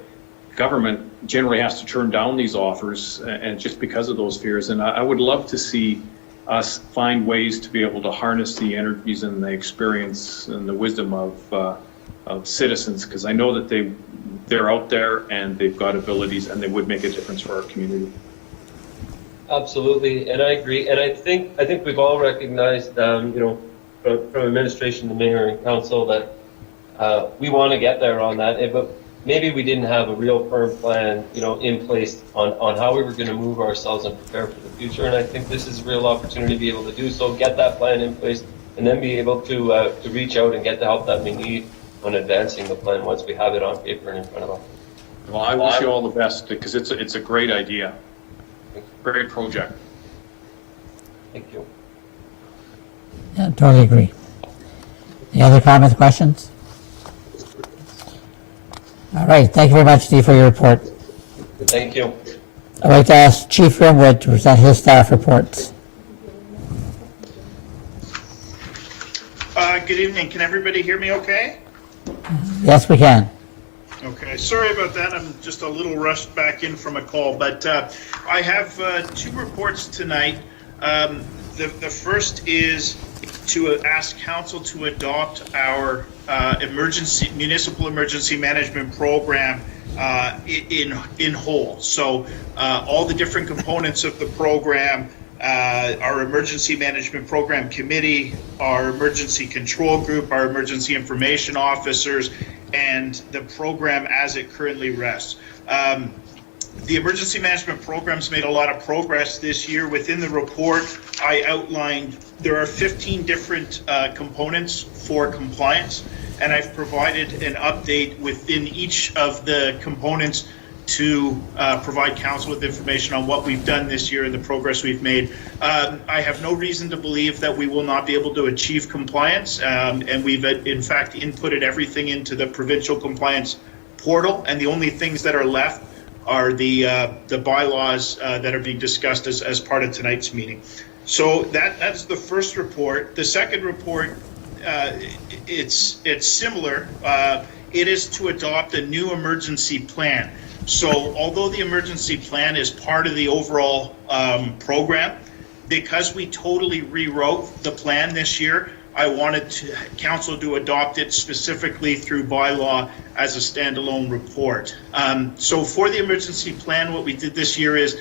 government generally has to turn down these offers, and just because of those fears. And I would love to see us find ways to be able to harness the energies and the experience and the wisdom of citizens, because I know that they're out there and they've got abilities and they would make a difference for our community. Absolutely, and I agree. And I think we've all recognized, from administration to mayor and council, that we want to get there on that. But maybe we didn't have a real firm plan, in place on how we were going to move ourselves and prepare for the future. And I think this is a real opportunity to be able to do so, get that plan in place, and then be able to reach out and get the help that we need on advancing the plan once we have it on paper and in front of us. Well, I wish you all the best, because it's a great idea, great project. Thank you. Yeah, totally agree. Any other comments, questions? All right, thank you very much, Steve, for your report. Thank you. I'd like to ask Chief Grimwood to present his staff reports. Good evening. Can everybody hear me okay? Yes, we can. Okay. Sorry about that. I'm just a little rushed back in from a call, but I have two reports tonight. The first is to ask council to adopt our municipal emergency management program in whole. So all the different components of the program, our emergency management program committee, our emergency control group, our emergency information officers, and the program as it currently rests. The emergency management program's made a lot of progress this year. Within the report, I outlined there are 15 different components for compliance, and I've provided an update within each of the components to provide council with information on what we've done this year and the progress we've made. I have no reason to believe that we will not be able to achieve compliance, and we've in fact inputted everything into the provincial compliance portal, and the only things that are left are the bylaws that are being discussed as part of tonight's meeting. So that's the first report. The second report, it's similar. It is to adopt a new emergency plan. So although the emergency plan is part of the overall program, because we totally rewrote the plan this year, I wanted council to adopt it specifically through bylaw as a standalone report. So for the emergency plan, what we did this year is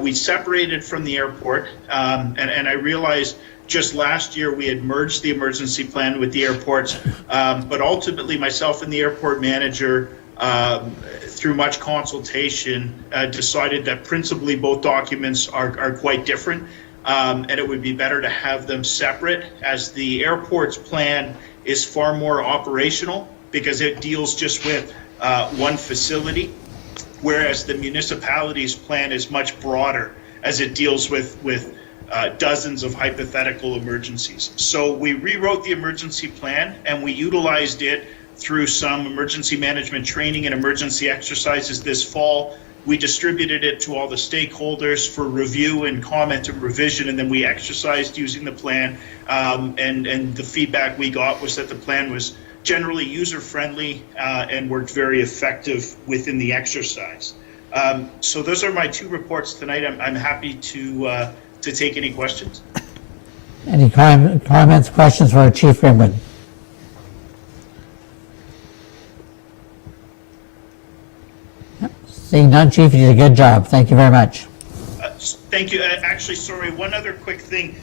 we separated from the airport, and I realized just last year we had merged the emergency plan with the airports, but ultimately myself and the airport manager, through much consultation, decided that principally both documents are quite different, and it would be better to have them separate, as the airport's plan is far more operational because it deals just with one facility, whereas the municipality's plan is much broader as it deals with dozens of hypothetical emergencies. So we rewrote the emergency plan and we utilized it through some emergency management training and emergency exercises this fall. We distributed it to all the stakeholders for review and comment and revision, and then we exercised using the plan, and the feedback we got was that the plan was generally user-friendly and worked very effective within the exercise. So those are my two reports tonight. I'm happy to take any questions. Any comments, questions for Chief Grimwood? Seeing none, Chief, you did a good job. Thank you very much. Thank you. Actually, sorry, one other quick thing.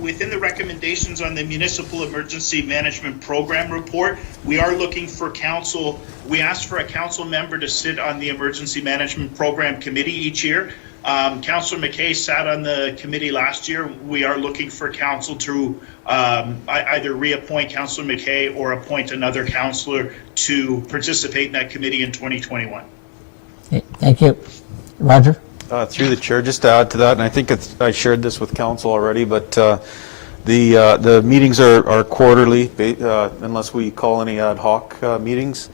Within the recommendations on the Municipal Emergency Management Program report, we are looking for council. We asked for a council member to sit on the Emergency Management Program Committee each year. Councillor McKay sat on the committee last year. We are looking for council to either reappoint Councillor McKay or appoint another councillor to participate in that committee in 2021. Okay, thank you. Roger? Through the chair, just to add to that, and I think I shared this with council already, but the meetings are quarterly, unless we call any ad hoc meetings,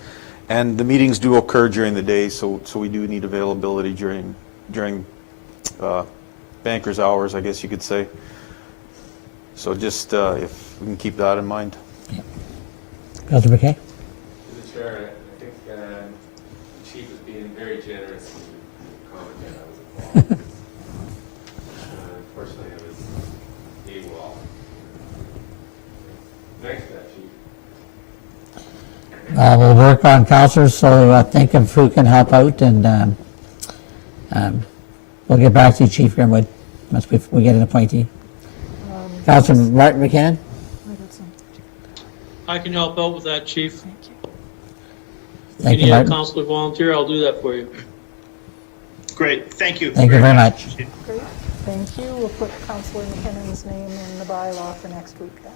and the meetings do occur during the day, so we do need availability during banker's hours, I guess you could say. So just if we can keep that in mind. Yeah. Councillor McKay? Mr. Chair, I think the chief is being very generous in the comment that I was involved. Unfortunately, I was AWOL. Thanks for that, chief. We'll work on councillors, so think of who can help out, and we'll get back to you, Chief Grimwood, once we get an appointee. Councillor Martin MacKinnon? I can help out with that, chief. Thank you, Any Martin. councillor volunteer, I'll do that for you. Great, thank you. Thank you very much. Great, thank you. We'll put Councillor McKinnon's name in the bylaw for next week then.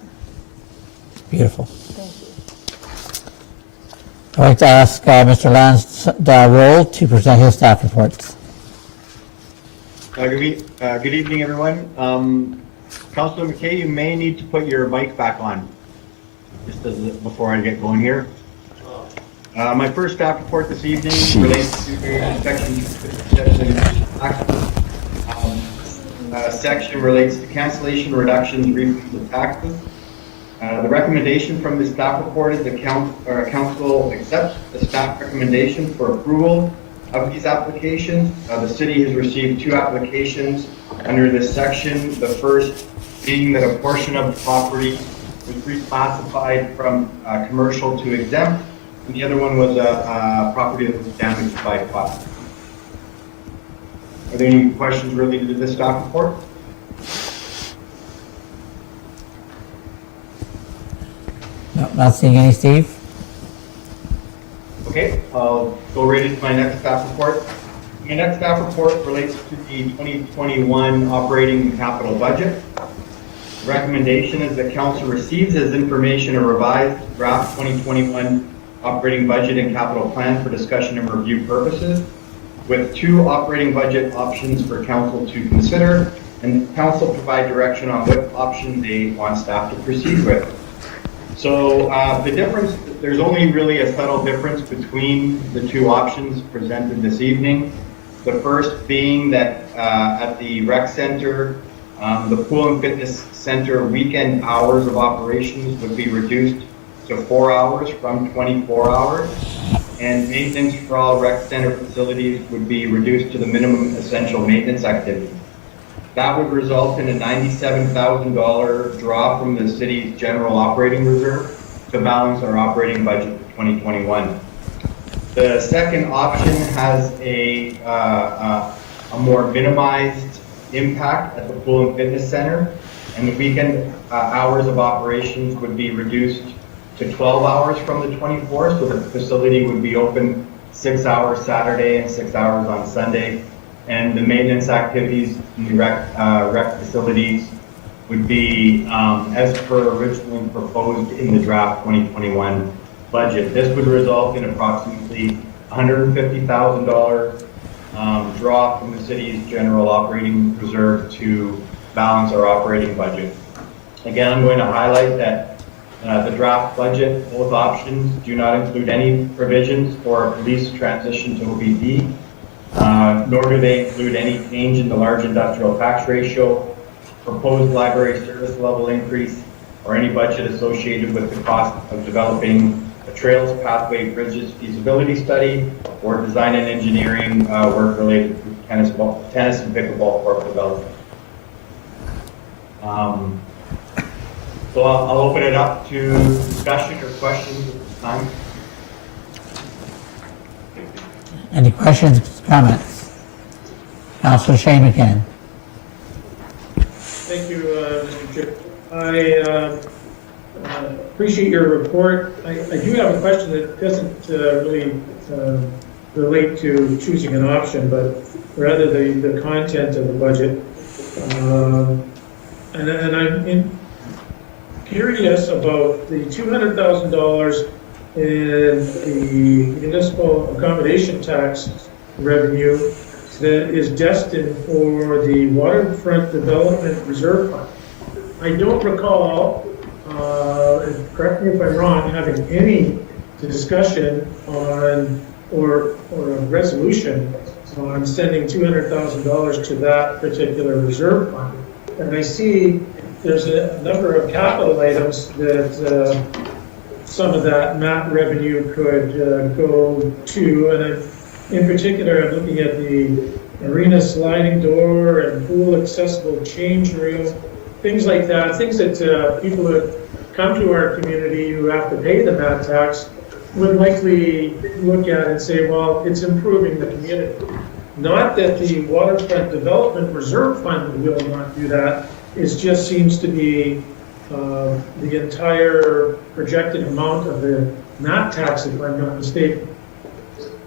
Beautiful. Thank you. I'd like to ask Mr. Lance Roll to present his staff reports. Good evening, everyone. Councillor McKay, you may need to put your mic back on, just before I get going here. My first staff report this evening relates to section section relates to cancellation, reductions, refunds of taxes. The recommendation from the staff report is the council accepts the staff recommendation for approval of these applications. The city has received 2 applications under this section. The first being that a portion of the property was reclassified from commercial to exempt, and the other one was a property that was damaged by fire. Are there any questions related to this staff report? No, not seeing any, Steve. Okay, I'll go right into my next staff report. My next staff report relates to the 2021 operating capital budget. The recommendation is that council receives as information a revised draft 2021 operating budget and capital plan for discussion and review purposes, with 2 operating budget options for council to consider, and council provide direction on what option they want staff to proceed with. So the difference, there's only really a subtle difference between the 2 options presented this evening. The first being that at the rec center, the pool and fitness center weekend hours of operations would be reduced to 4 hours from 24 hours, and maintenance for all rec center facilities would be reduced to the minimum essential maintenance activity. That would result in a $97,000 draw from the city's general operating reserve to balance our operating budget for 2021. The second option has a more minimized impact at the pool and fitness center, and the weekend hours of operations would be reduced to 12 hours from the 24, so the facility would be open 6 hours Saturday and 6 hours on Sunday. And the maintenance activities in the rec facilities would be as per originally proposed in the draft 2021 budget. This would result in approximately $150,000 draw from the city's general operating reserve to balance our operating budget. Again, I'm going to highlight that the draft budget, both options, do not include any provisions for a police transition to OBP. Nor do they include any change in the large industrial tax ratio, proposed library service level increase, or any budget associated with the cost of developing a trails, pathway, bridges feasibility study, or design and engineering work related to tennis and pickleball court development. So I'll open it up to discussion or questions at this time. Any questions, comments? Councillor Shane McKinnon. Thank you, Mr. Chair. I appreciate your report. I do have a question that doesn't really relate to choosing an option, but rather the content of the budget. And I'm curious about the $200,000 in the municipal accommodation tax revenue that is destined for the waterfront development reserve fund. I don't recall, correct me if I'm wrong, having any discussion on or a resolution on sending $200,000 to that particular reserve fund. And I see there's a number of capital items that some of that MAP revenue could go to, and in particular, I'm looking at the arena sliding door and pool accessible change room, things like that, things that people who come to our community who have to pay the MAP tax would likely look at and say, well, it's improving the community. Not that the waterfront development reserve fund will not do that, it just seems to be the entire projected amount of the MAP tax, if I'm not mistaken.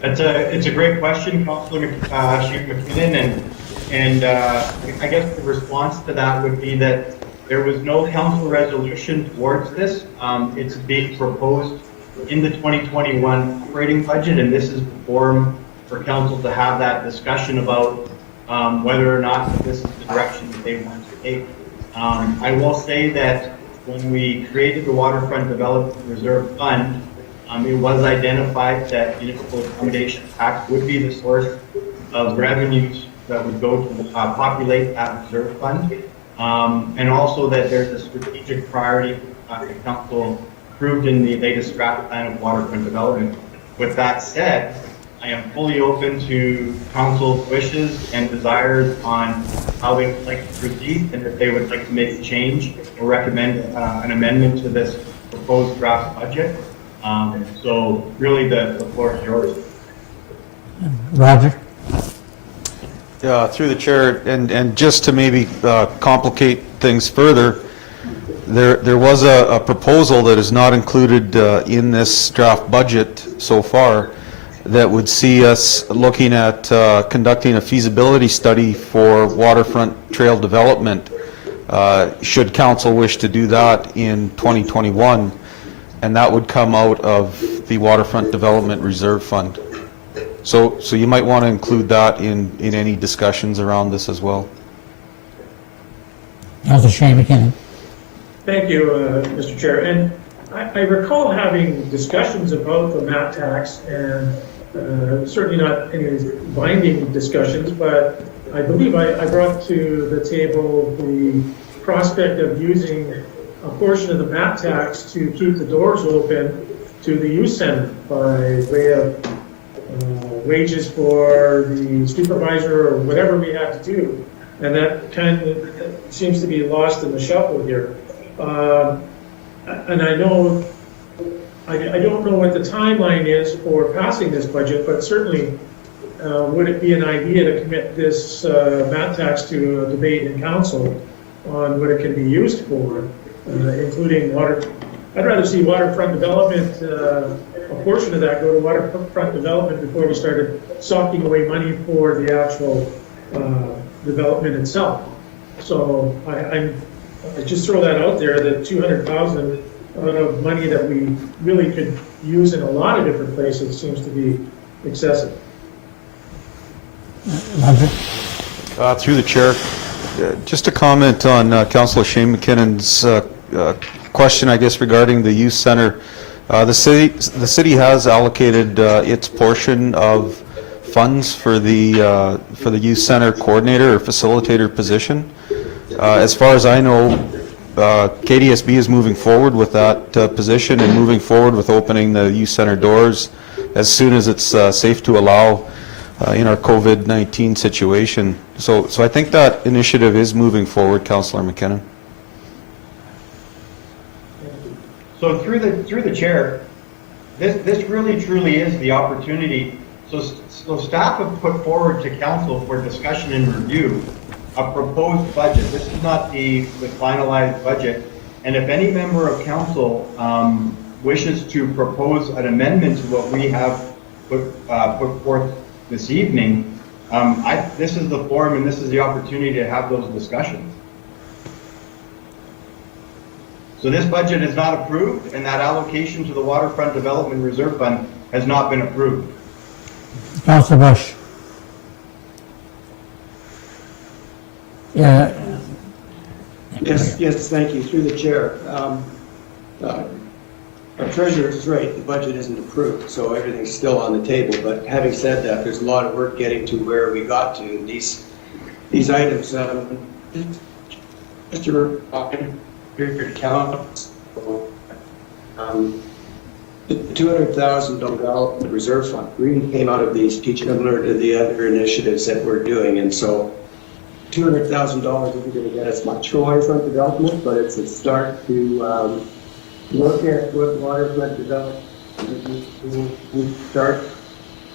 It's a great question, Councillor McKinnon, and I guess the response to that would be that there was no council resolution towards this. It's being proposed in the 2021 operating budget, and this is the forum for council to have that discussion about whether or not this is the direction that they want to take. I will say that when we created the Waterfront Development Reserve Fund, it was identified that municipal accommodation tax would be the source of revenues that would go to populate that reserve fund, and also that there's a strategic priority the council approved in the latest draft plan of waterfront development. With that said, I am fully open to council's wishes and desires on how they would like to proceed, and if they would like to make a change or recommend an amendment to this proposed draft budget. So really the floor is yours. Roger? Through the chair, and just to maybe complicate things further, there was a proposal that is not included in this draft budget so far that would see us looking at conducting a feasibility study for waterfront trail development, should council wish to do that in 2021, and that would come out of the Waterfront Development Reserve Fund. So you might want to include that in any discussions around this as well. Councillor Shane MacKinnon. Thank you, Mr. Chair. And I recall having discussions about the MAT tax, and certainly not any binding discussions, but I believe I brought to the table the prospect of using a portion of the MAT tax to keep the doors open to the youth center by way of wages for the supervisor or whatever we have to do. And that kind of seems to be lost in the shuffle here. And I know, I don't know what the timeline is for passing this budget, but certainly would it be an idea to commit this MAT tax to a debate in council on what it can be used for, including water. I'd rather see waterfront development, a portion of that go to waterfront development before we started socking away money for the actual development itself. So I just throw that out there, that 200,000 out of money that we really could use in a lot of different places seems to be excessive. Roger? Through the chair, just a comment on Councillor Shane MacKinnon's question, I guess, regarding the youth center. The city has allocated its portion of funds for the youth center coordinator or facilitator position. As far as I know, KDSB is moving forward with that position and moving forward with opening the youth center doors as soon as it's safe to allow in our COVID-19 situation. So I think that initiative is moving forward, Councillor MacKinnon. So through the chair, this really truly is the opportunity. So staff have put forward to council for discussion and review a proposed budget. This is not the finalized budget. And if any member of council wishes to propose an amendment to what we have put forth this evening, this is the forum and this is the opportunity to have those discussions. So this budget is not approved, and that allocation to the Waterfront Development Reserve Fund has not been approved. Councillor Bush. Yeah. Yes, thank you. Through the chair. Our treasurer is right, the budget isn't approved, so everything's still on the table. But having said that, there's a lot of work getting to where we got to. And these items, Mr. Count, the $200,000 development reserve fund really came out of these teaching similar to the other initiatives that we're doing. And so $200,000 isn't going to get us much for waterfront development, but it's a start to look at what waterfront development, we start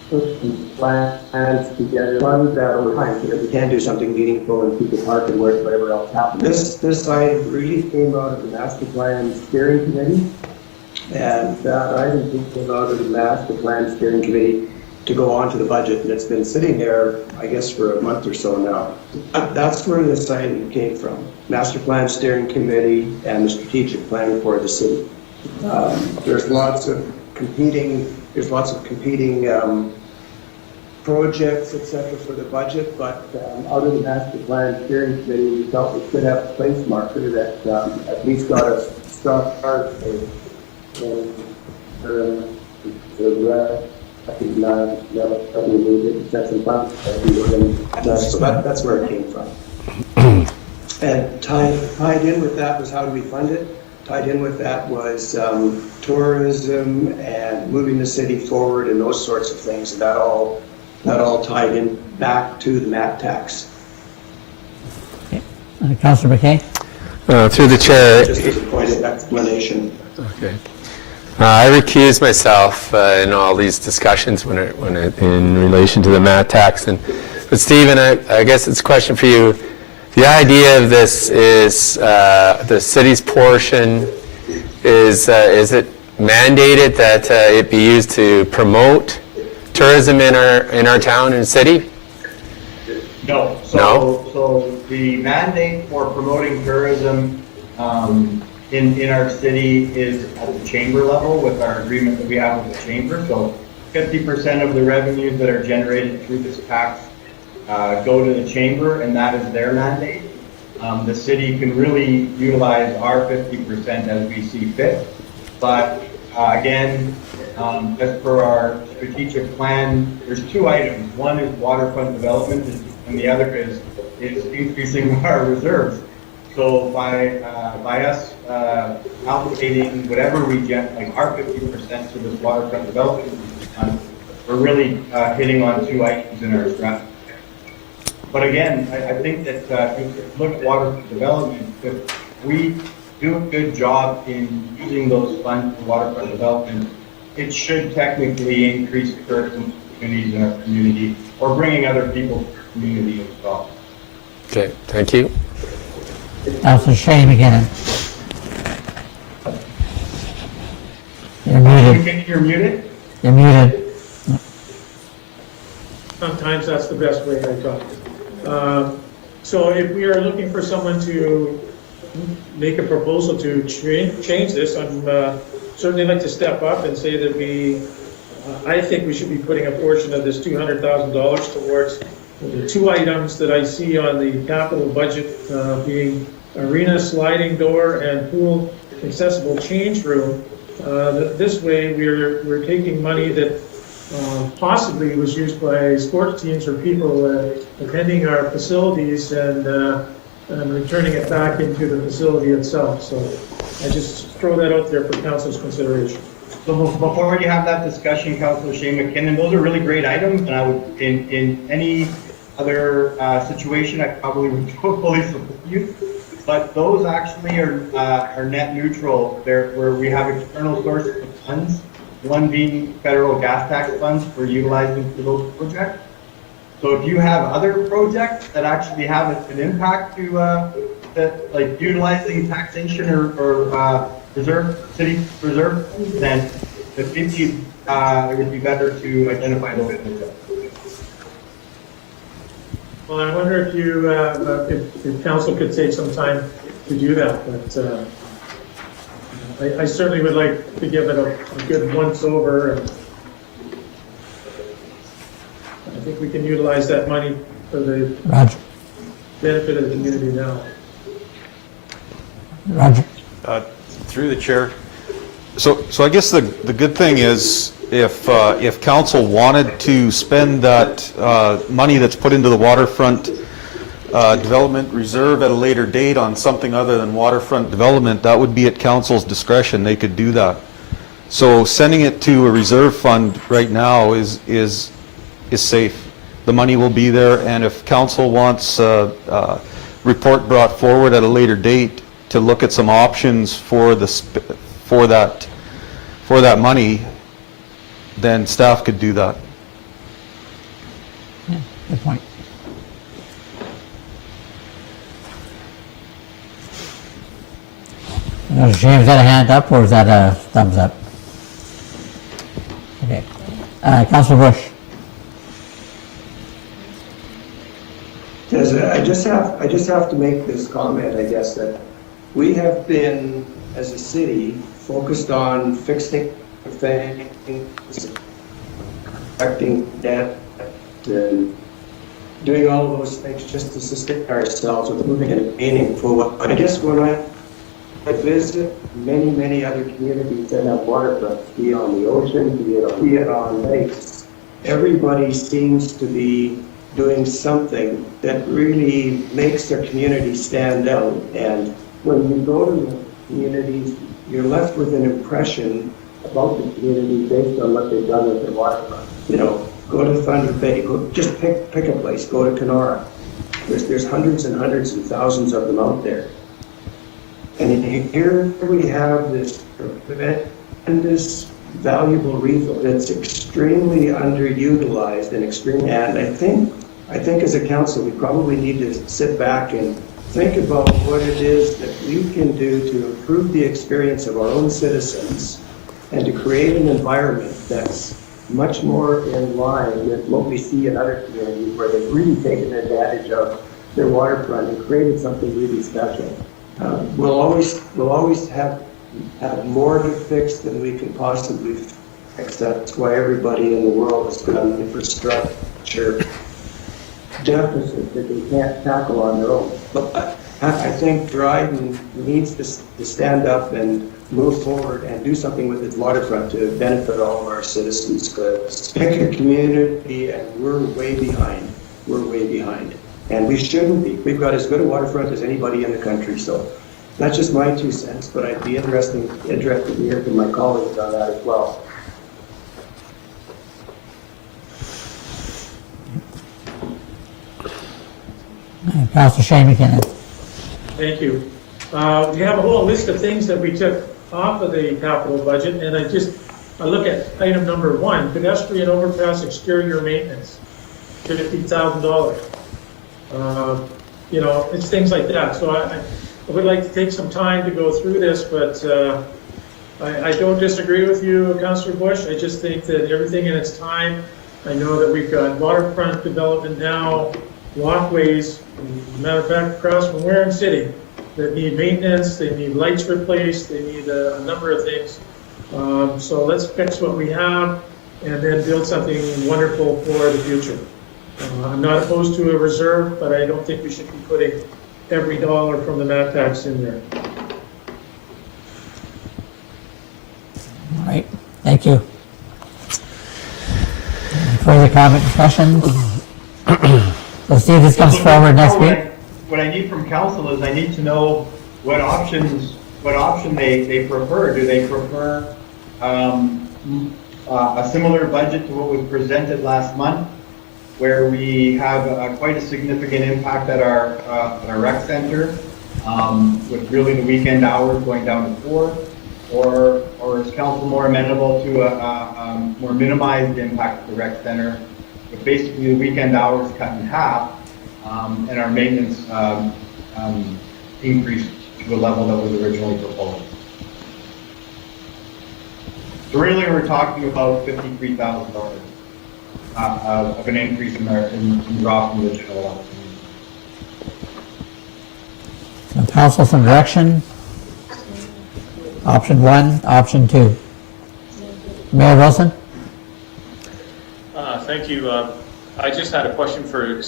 putting plans together, funds that over time, so that we can do something meaningful and keep the park and work, whatever else happens. This item really came out of the master plan steering committee, and that item came out of the master plan steering committee to go on to the budget, and it's been sitting there, I guess, for a month or so now. That's where this item came from. Master plan steering committee and the strategic planning for the city. There's lots of competing projects, et cetera, for the budget, but out of the master plan steering committee, we felt we could have a place marker that at least got us start that's where it came from. And tied in with that was how do we fund it? Tied in with that was tourism and moving the city forward and those sorts of things. And that all tied in back to the MAT tax. Councillor McKay? Through the chair. Just as a point of explanation. Okay. I recuse myself in all these discussions when in relation to the MAT tax. But Stephen, I guess it's a question for you. The idea of this is the city's portion is it mandated that it be used to promote tourism in our town and city? No. So the mandate for promoting tourism in our city is at the chamber level with our agreement that we have with the chamber. So 50% of the revenues that are generated through this tax go to the chamber, and that is their mandate. The city can really utilize our 50% as we see fit. But again, as per our strategic plan, there's two items. One is waterfront development, and the other is increasing our reserves. So by us allocating whatever we get, like our 50% to this waterfront development, we're really hitting on two items in our strategy. But again, I think that if you look at water development, if we do a good job in using those funds for waterfront development, it should technically increase tourism opportunities in our community or bringing other people to the community as well. Okay, thank you. Councillor Shane McKinnon. You're muted. You're muted? You're muted. Sometimes that's the best way I talk. So if we are looking for someone to make a proposal to change this, I'm certainly like to step up and say that I think we should be putting a portion of this $200,000 towards the two items that I see on the capital budget being arena sliding door and pool accessible change room. This way we're taking money that possibly was used by sports teams or people attending our facilities and returning it back into the facility itself. So I just throw that out there for council's consideration. So before you have that discussion, Councillor Shane MacKinnon, those are really great items, and I would, in any other situation, I probably would fully support you. But those actually are net neutral. They're where we have external sources of funds. One being federal gas tax funds for utilizing for those projects. So if you have other projects that actually have an impact to like utilizing taxation or city reserve funds, then it would be better to identify those projects. Well, I wonder if if council could take some time to do that, but I certainly would like to give it a good once over. And I think we can utilize that money for the benefit of the community now. Roger. Through the chair. So I guess the good thing is if council wanted to spend that money that's put into the waterfront development reserve at a later date on something other than waterfront development, that would be at council's discretion. They could do that. So sending it to a reserve fund right now is safe. The money will be there, and if council wants a report brought forward at a later date to look at some options for that money, then staff could do that. Yeah, good point. James, is that a hand up or is that a thumbs up? Okay. Councillor Bush. I just have to make this comment, I guess, that we have been, as a city, focused on fixing things, affecting debt, and doing all of those things just to sustain ourselves with moving in a meaningful way. But I guess when I visit many other communities that have waterfronts, be it on the ocean, be it on lakes, everybody seems to be doing something that really makes their community stand out. And when you go to the communities, you're left with an impression about the community based on what they've done with their waterfront. You know, go to Thunder Bay, just pick a place, go to Kenora. There's hundreds and hundreds and thousands of them out there. And here we have this tremendous, valuable resource that's extremely underutilized and I think as a council, we probably need to sit back and think about what it is that we can do to improve the experience of our own citizens and to create an environment that's much more in line with what we see in other communities where they've really taken advantage of their waterfront and created something really special. We'll always have more to fix than we can possibly fix. That's why everybody in the world has got an infrastructure deficit that they can't tackle on their own. But I think Dryden needs to stand up and move forward and do something with its waterfront to benefit all of our citizens. Because pick a community and we're way behind. We're way behind. And we shouldn't be. We've got as good a waterfront as anybody in the country. So that's just my 2 cents, but I'd be interested to hear from my colleagues on that as well. Councillor Shane MacKinnon. Thank you. We have a whole list of things that we took off of the capital budget, and I look at item number 1, pedestrian overpass exterior maintenance, $50,000. You know, it's things like that. So I would like to take some time to go through this, but I don't disagree with you, Councillor Bush. I just think that everything in its time. I know that we've got waterfront development now, walkways, matter of fact, across from Warren City, that need maintenance, they need lights replaced, they need a number of things. So let's fix what we have and then build something wonderful for the future. I'm not opposed to a reserve, but I don't think we should be putting every dollar from the MAT tax in there. All right, thank you. Further comment, discussion? Let's see if this comes forward next week. What I need from council is I need to know what option they prefer. Do they prefer a similar budget to what was presented last month, where we have quite a significant impact at our rec center, with really the weekend hours going down to 4, or is council more amenable to a more minimized impact at the rec center, with basically the weekend hours cut in half, and our maintenance increased to a level that was originally proposed. So really, we're talking about $53,000 of an increase in draw from the general election. So council, some direction. Option 1, option 2. Mayor Wilson? Thank you. I just had a question for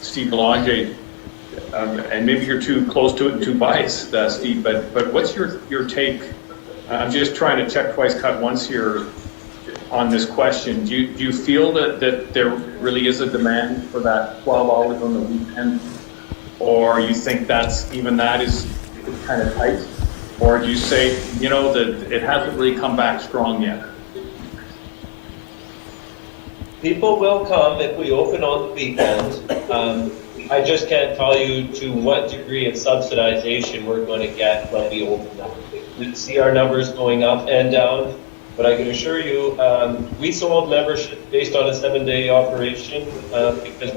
Steve Belanger, and maybe you're too close to it and too biased, Steve, but what's your take? I'm just trying to check twice, cut once here on this question. Do you feel that there really is a demand for that 12 hours on the weekend, or you think that is kind of tight, or do you say, you know, that it hasn't really come back strong yet? People will come if we open on the weekends. I just can't tell you to what degree of subsidization we're going to get when we open up. We see our numbers going up and down, but I can assure you, we sold membership based on a 7-day operation because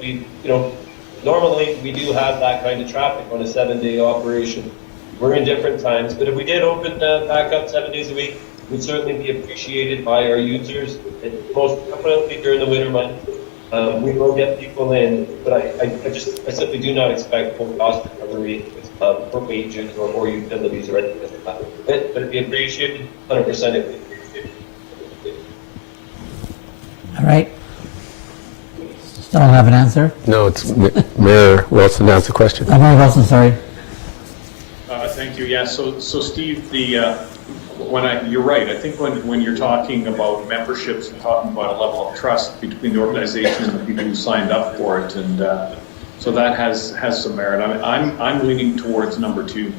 normally we do have that kind of traffic on a 7-day operation. We're in different times, but if we did open back up 7 days a week, would certainly be appreciated by our users, most definitely during the winter months. We will get people in, but I simply do not expect full cost recovery for wages or utilities or anything like that. But it'd be appreciated, 100% if we appreciate it. All right. Don't have an answer? No, it's Mayor Wilson to answer the question. Mayor Wilson, sorry. Thank you. Yeah. So Steve, you're right. I think when you're talking about memberships, you're talking about a level of trust between the organization and the people who signed up for it, and so that has some merit. I'm leaning towards number 2.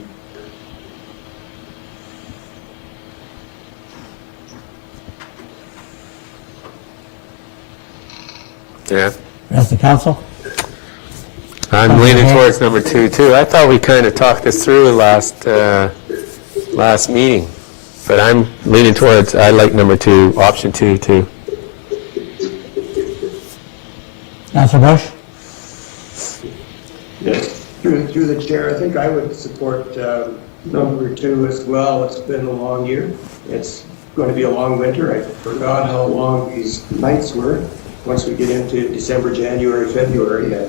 Yeah. Rest of the council? I'm leaning towards number 2 too. I thought we kind of talked this through last meeting, but I'm leaning towards, I like number 2, option 2 too. Councillor Bush? Yes, through the chair, I think I would support number 2 as well. It's been a long year. It's going to be a long winter. I forgot how long these nights were once we get into December, January, February, and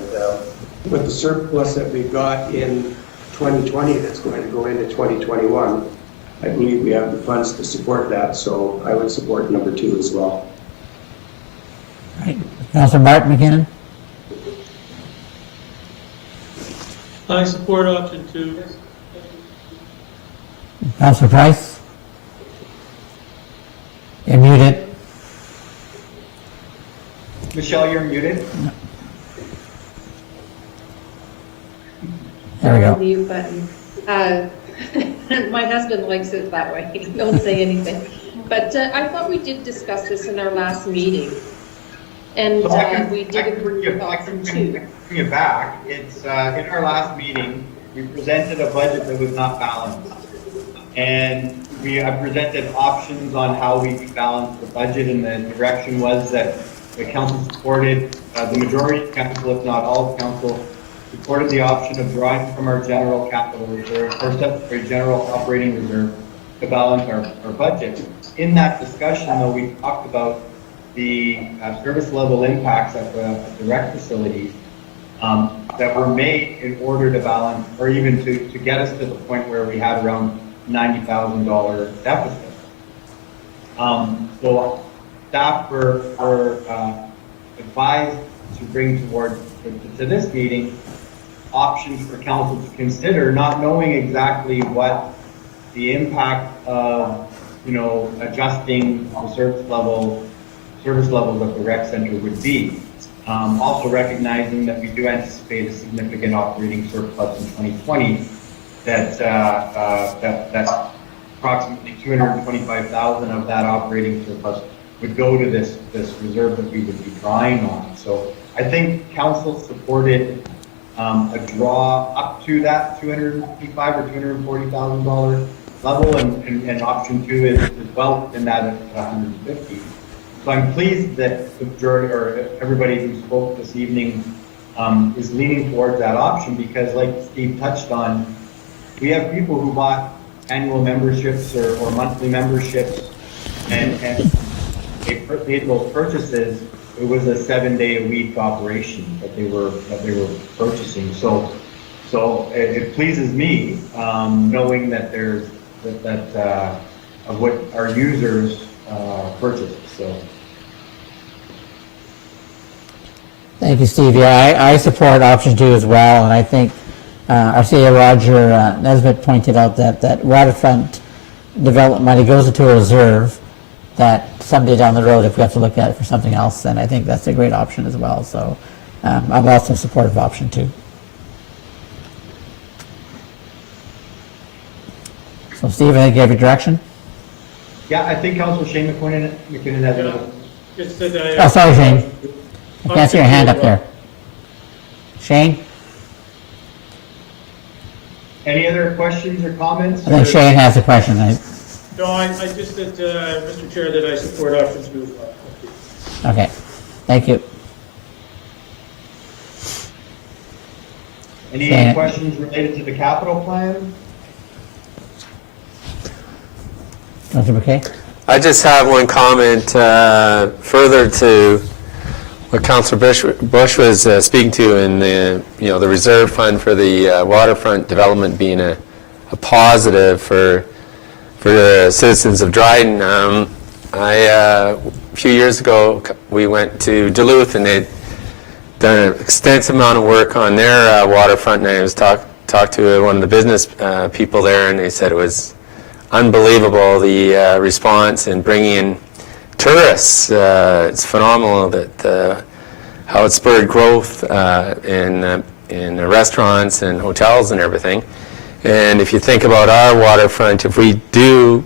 with the surplus that we've got in 2020 that's going to go into 2021, I believe we have the funds to support that, so I would support number 2 as well. Right. Councillor Martin MacKinnon? I support option 2. Councillor Price? You're muted. Michelle, you're muted. There we go. Mute button. My husband likes it that way. Don't say anything. But I thought we did discuss this in our last meeting. And we did agree with option 2. Bring it back. It's in our last meeting, we presented a budget that was not balanced. And I presented options on how we could balance the budget, and the direction was that the council supported, the majority of council, if not all of council, supported the option of drawing from our general capital reserve, or separate general operating reserve, to balance our budget. In that discussion, though, we talked about the service level impacts at the rec facilities that were made in order to balance, or even to get us to the point where we had around $90,000 deficit. So staff were advised to bring towards to this meeting options for council to consider, not knowing exactly what the impact of adjusting the service levels of the rec center would be. Also recognizing that we do anticipate a significant operating surplus in 2020, that's approximately 225,000 of that operating surplus would go to this reserve that we would be drawing on. So I think council supported a draw up to that $255,000 or $240,000 level, and option 2 is well within that at $150,000. So I'm pleased that the majority, or everybody who spoke this evening, is leaning towards that option, because like Steve touched on, we have people who bought annual memberships or monthly memberships, and they made those purchases. It was a 7-day-a-week operation that they were purchasing. So it pleases me knowing that there's that of what our users purchase. So. Thank you, Steve. Yeah, I support option 2 as well, and I think our CEO Roger Nesbitt pointed out that waterfront development money goes into a reserve that someday down the road, if we have to look at it for something else, then I think that's a great option as well. So I'm also supportive of option 2. So Steve, I think you have your direction? Yeah, I think Councillor Shane MacKinnon has another. Oh, sorry, Shane. I can't see your hand up there. Shane? Any other questions or comments? I think Shane has a question. No, I just said, Mr. Chair, that I support option 2 as well. Okay, thank you. Any Shane. questions related to the capital plan? Councillor Bouquet? I just have one comment further to what Councillor Bush was speaking to, in the the reserve fund for the waterfront development being a positive for the citizens of Dryden. A few years ago we went to Duluth, and done an extensive amount of work on their waterfront, and I was talked to one of the business people there, and they said it was unbelievable, the response in bringing in tourists. It's phenomenal that how it spurred growth in restaurants and hotels and everything. And if you think about our waterfront, if we do,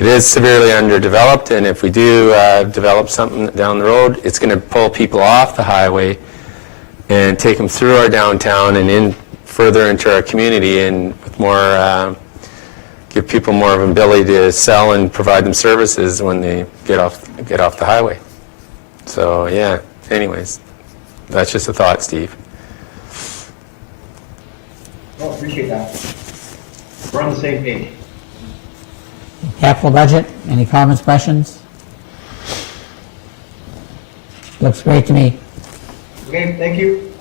it is severely underdeveloped, and if we do develop something down the road, it's going to pull people off the highway and take them through our downtown and in further into our community, and with more, give people more of an ability to sell and provide them services when they get off the highway. So yeah, anyways, that's just a thought, Steve. Well, appreciate that. We're on the same page. Capital budget, any comments, questions? Looks great to me. Okay, thank you.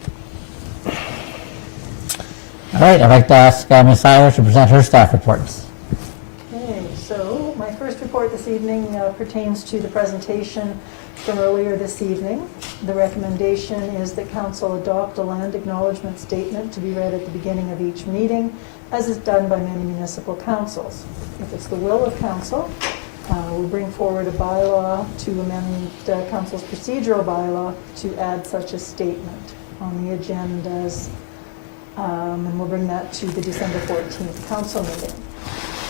All right, I'd like to ask Ms. Seiler to present her staff reports. Okay, so my first report this evening pertains to the presentation from earlier this evening. The recommendation is that Council adopt a land acknowledgement statement to be read at the beginning of each meeting, as is done by many municipal councils. If it's the will of Council, we'll bring forward a bylaw to amend Council's procedural bylaw to add such a statement on the agendas, and we'll bring that to the December 14th Council meeting.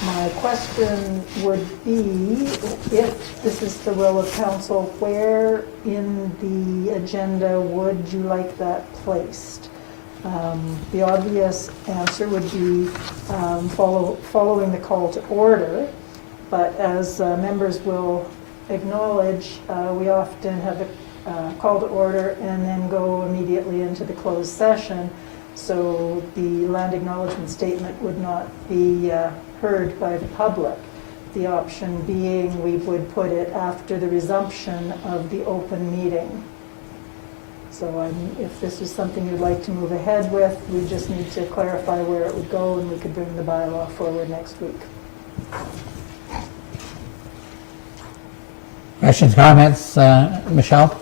My question would be, if this is the will of Council, where in the agenda would you like that placed? The obvious answer would be following the call to order, but as members will acknowledge, we often have a call to order and then go immediately into the closed session, so the land acknowledgement statement would not be heard by the public. The option being we would put it after the resumption of the open meeting. So if this is something you'd like to move ahead with, we just need to clarify where it would go, and we could bring the bylaw forward next week. Questions, comments, Michelle?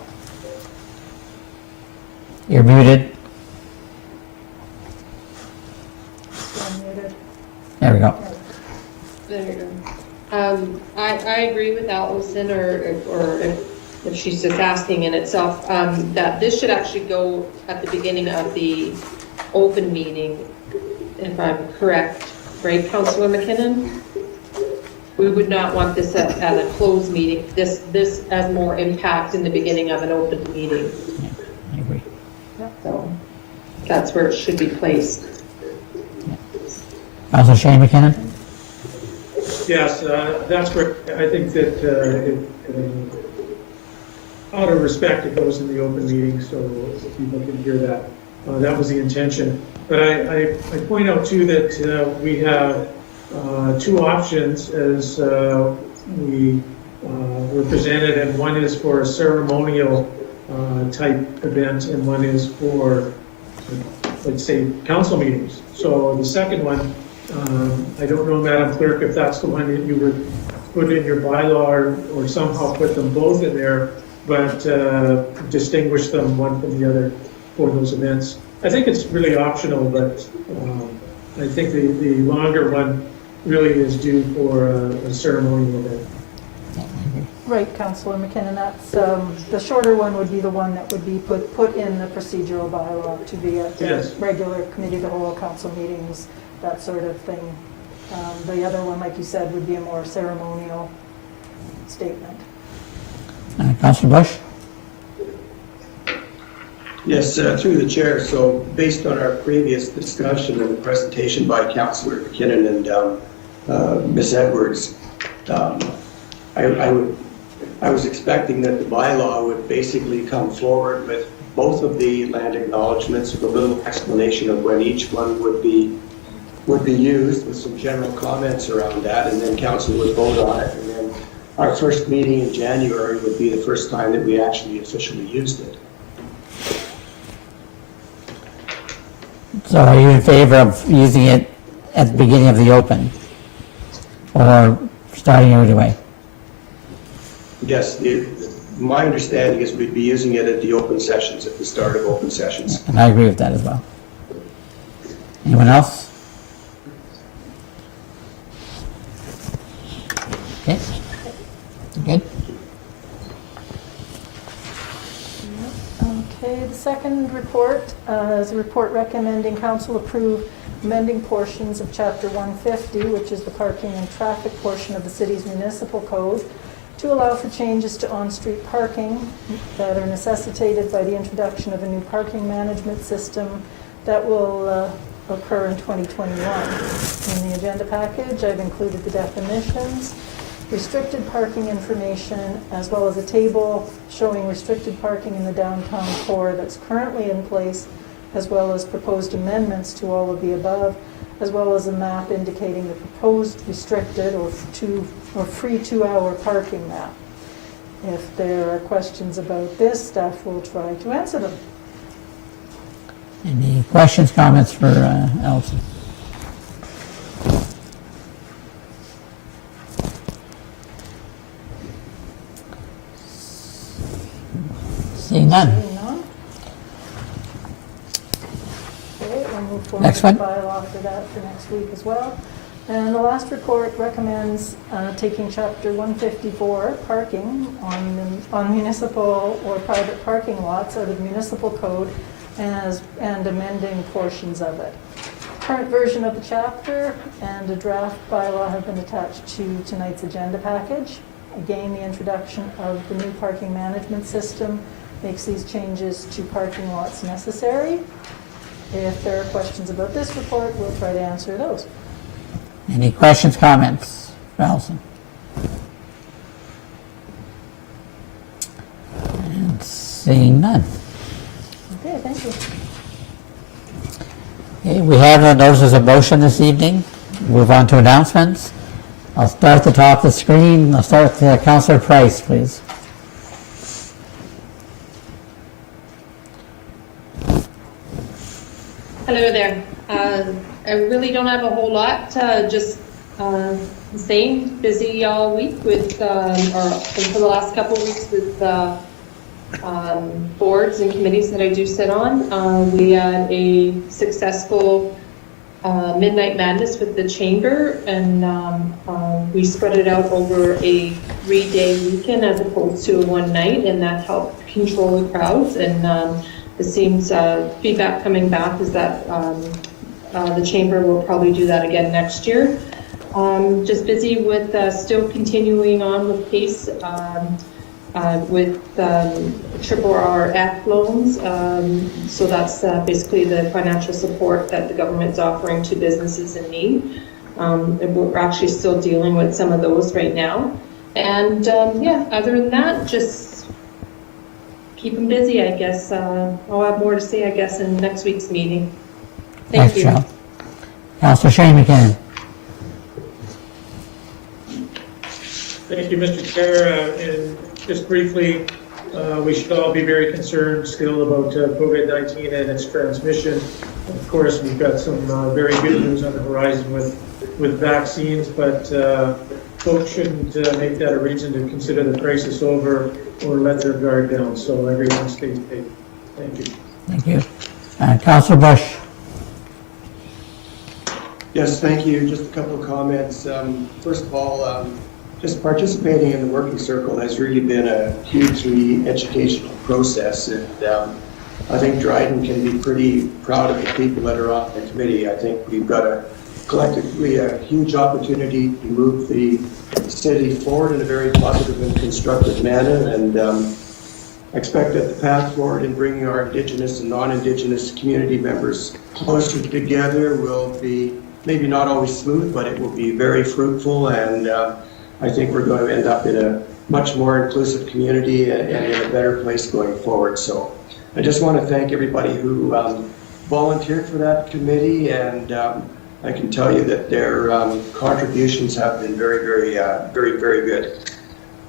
You're muted. There we go. There you go. I agree with Allison, or if she's just asking in itself, that this should actually go at the beginning of the open meeting, if I'm correct, right, Councillor MacKinnon? We would not want this at a closed meeting. This has more impact in the beginning of an open meeting. Yeah, I agree. So that's where it should be placed. Councillor Shane MacKinnon? Yes, that's where I think that out of respect, it goes in the open meeting so people can hear that. That was the intention. But I point out too that we have two options as we were presented, and one is for a ceremonial type event, and one is for, let's say, council meetings. So the second one, I don't know, Madam Clerk, if that's the one that you would put in your bylaw or somehow put them both in there, but distinguish them one from the other for those events. I think it's really optional, but I think the longer one really is due for a ceremonial event. Right, Councillor MacKinnon, that's, the shorter one would be the one that would be put in the procedural bylaw to be at regular committee of the whole, council meetings, that sort of thing. The other one, like you said, would be a more ceremonial statement. Councillor Bush? Yes, through the chair. So based on our previous discussion and the presentation by Councillor MacKinnon and Ms. Edwards, I was expecting that the bylaw would basically come forward with both of the land acknowledgements with a little explanation of when each one would be used, with some general comments around that, and then council would vote on it, and then our first meeting in January would be the first time that we actually officially used it. So are you in favor of using it at the beginning of the open, or starting right away? Yes, my understanding is we'd be using it at the open sessions, at the start of open sessions. And I agree with that as well. Anyone else? Okay. Good. Okay, the second report is a report recommending council approve amending portions of Chapter 150, which is the parking and traffic portion of the city's municipal code, to allow for changes to on-street parking that are necessitated by the introduction of a new parking management system that will occur in 2021. In the agenda package, I've included the definitions, restricted parking information, as well as a table showing restricted parking in the downtown core that's currently in place, as well as proposed amendments to all of the above, as well as a map indicating the proposed restricted or free 2-hour parking map. If there are questions about this, staff will try to answer them. Any questions, comments for Allison? Seeing none. Seeing none. Okay, we'll move forward Next with the one. bylaw for that for next week as well. And the last report recommends taking Chapter 154, parking, on municipal or private parking lots out of the municipal code and amending portions of it. Current version of the chapter and a draft bylaw have been attached to tonight's agenda package. Again, the introduction of the new parking management system makes these changes to parking lots necessary. If there are questions about this report, we'll try to answer those. Any questions, comments for Allison? And seeing none. Okay, thank you. Okay, we have no notices of motion this evening. Move on to announcements. I'll start at the top of the screen. I'll start with Councillor Price, please. Hello there. I really don't have a whole lot, just the same, busy all week with, or for the last couple of weeks with boards and committees that I do sit on. We had a successful Midnight Madness with the Chamber, and we spread it out over a 3-day weekend as opposed to a one night, and that helped control the crowds. And it seems feedback coming back is that the Chamber will probably do that again next year. Just busy with still continuing on with PACE with triple RF loans. So that's basically the financial support that the government's offering to businesses in need. And we're actually still dealing with some of those right now. And yeah, other than that, just keep them busy, I guess. I'll have more to say, I guess, in next week's meeting. Thank you. Michelle. Councillor Shane MacKinnon. Thank you, Mr. Chair. And just briefly, we should all be very concerned still about COVID-19 and its transmission. Of course, we've got some very good news on the horizon with vaccines, but folks shouldn't make that a reason to consider the crisis over or let their guard down. So everyone stays safe. Thank you. Thank you. Councillor Bush. Yes, thank you. Just a couple of comments. First of all, just participating in the working circle has really been a hugely educational process, and I think Dryden can be pretty proud of the people that are on the committee. I think we've got collectively a huge opportunity to move the city forward in a very positive and constructive manner, and I expect that the path forward in bringing our Indigenous and non-Indigenous community members closer together will be maybe not always smooth, but it will be very fruitful, and I think we're going to end up in a much more inclusive community and in a better place going forward. So I just want to thank everybody who volunteered for that committee, and I can tell you that their contributions have been very, very good.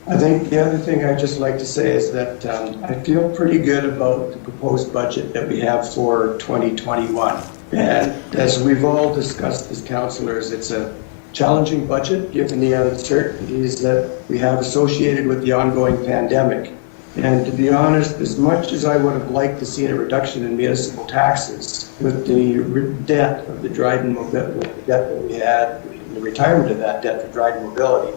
I think the other thing I'd just like to say is that I feel pretty good about the proposed budget that we have for 2021. And as we've all discussed as councillors, it's a challenging budget given the uncertainties that we have associated with the ongoing pandemic. And to be honest, as much as I would have liked to see a reduction in municipal taxes, with the debt of the Dryden mobility, the debt that we had, the retirement of that debt for Dryden mobility,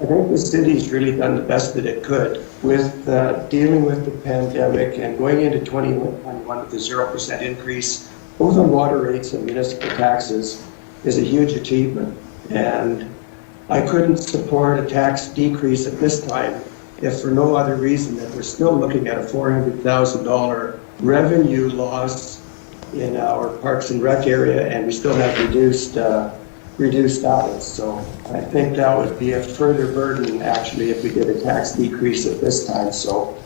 I think the city's really done the best that it could with dealing with the pandemic and going into 2021 with a 0% increase, both on water rates and municipal taxes, is a huge achievement. And I couldn't support a tax decrease at this time if for no other reason that we're still looking at a $400,000 revenue loss in our Parks and Rec area, and we still have reduced hours. So I think that would be a further burden, actually, if we did a tax decrease at this time. So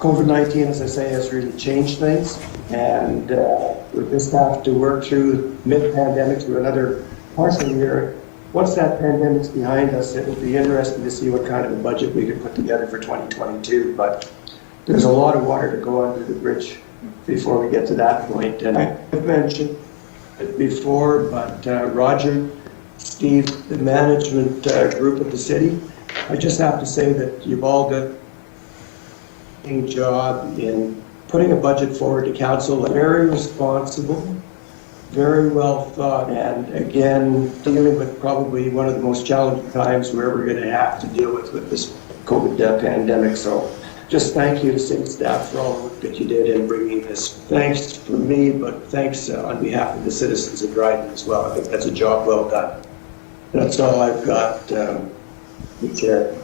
COVID-19, as I say, has really changed things, and we just have to work through mid-pandemic through another partial year. Once that pandemic's behind us, it will be interesting to see what kind of a budget we can put together for 2022. But there's a lot of water to go under the bridge before we get to that point. And I've mentioned it before, but Roger, Steve, the management group of the city, I just have to say that you've all done a job in putting a budget forward to council, very responsible, very well thought, and again, dealing with probably one of the most challenging times we're ever going to have to deal with this COVID pandemic. So just thank you to city staff for all the work that you did in bringing this. Thanks from me, but thanks on behalf of the citizens of Dryden as well. I think that's a job well done. That's all I've got, the Chair.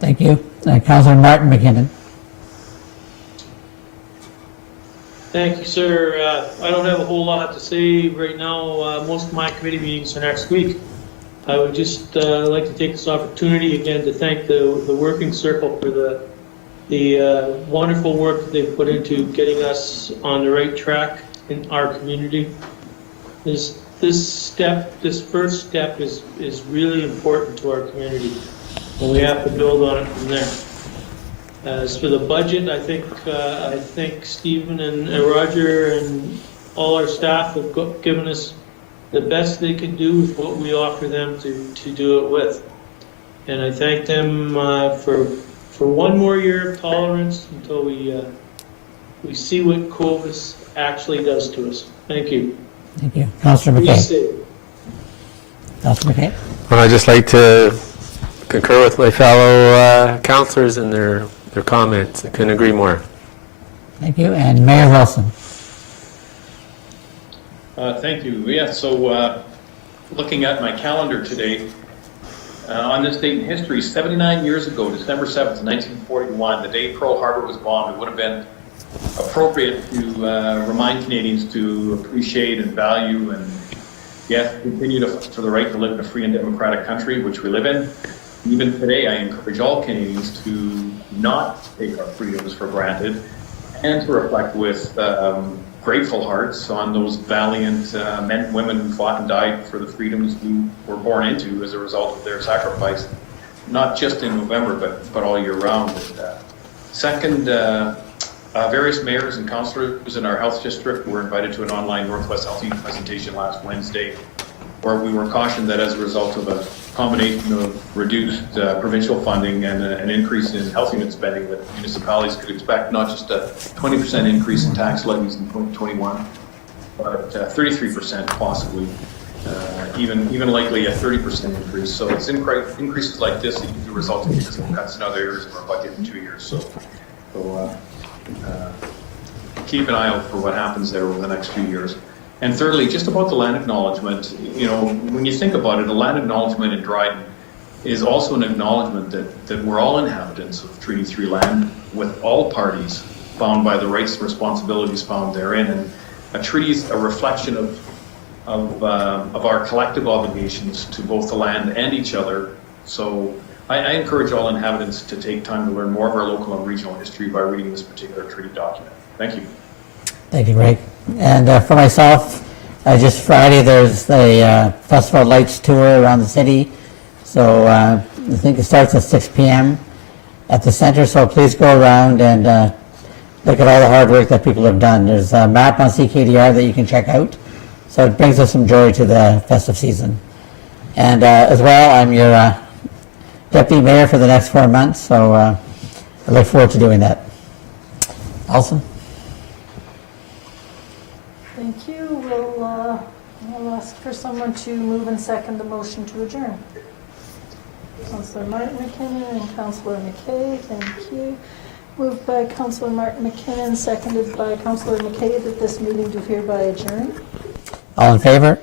Thank you. Councillor Martin MacKinnon. Thank you, sir. I don't have a whole lot to say right now. Most of my committee meetings are next week. I would just like to take this opportunity again to thank the working circle for the wonderful work that they've put into getting us on the right track in our community. This first step is really important to our community, and we have to build on it from there. As for the budget, I think Stephen and Roger and all our staff have given us the best they can do with what we offer them to do it with. And I thank them for one more year of tolerance until we see what COVID actually does to us. Thank you. Thank you. Councillor McKay. Councillor McKay. Well, I'd just like to concur with my fellow councillors and their comments. I couldn't agree more. Thank you. And Mayor Wilson. Thank you. Yeah, so looking at my calendar today, on this date in history, 79 years ago, December 7th, 1941, the day Pearl Harbor was bombed, it would have been appropriate to remind Canadians to appreciate and value and, yes, continue for the right to live in a free and democratic country, which we live in. Even today, I encourage all Canadians to not take our freedoms for granted and to reflect with grateful hearts on those valiant men and women who fought and died for the freedoms we were born into as a result of their sacrifice, not just in November, but all year round. Second, various mayors and councillors in our health district were invited to an online Northwest Health Unit presentation last Wednesday, where we were cautioned that as a result of a combination of reduced provincial funding and an increase in health unit spending, that municipalities could expect not just a 20% increase in tax levies in 2021, but 33% possibly, even likely a 30% increase. So it's increases like this that usually result in municipal cuts in other areas of our budget in 2 years. So keep an eye out for what happens there over the next few years. And thirdly, just about the land acknowledgement, you know, when you think about it, a land acknowledgement in Dryden is also an acknowledgement that we're all inhabitants of Treaty 3 land, with all parties bound by the rights and responsibilities found therein. And a treaty is a reflection of our collective obligations to both the land and each other. So I encourage all inhabitants to take time to learn more of our local and regional history by reading this particular treaty document. Thank you. Thank you, Greg. And for myself, just Friday there's a Festival of Lights tour around the city. So I think it starts at 6 p.m. at the center. So please go around and look at all the hard work that people have done. There's a map on CKDR that you can check out. So it brings us some joy to the festive season. And as well, I'm your deputy mayor for the next 4 months. So I look forward to doing that. Alison? Thank you. I'll ask for someone to move and second the motion to adjourn. Councillor Martin MacKinnon and Councillor McKay, thank you. Moved by Councillor Martin MacKinnon, seconded by Councillor McKay, that this meeting do hereby adjourn. All in favor?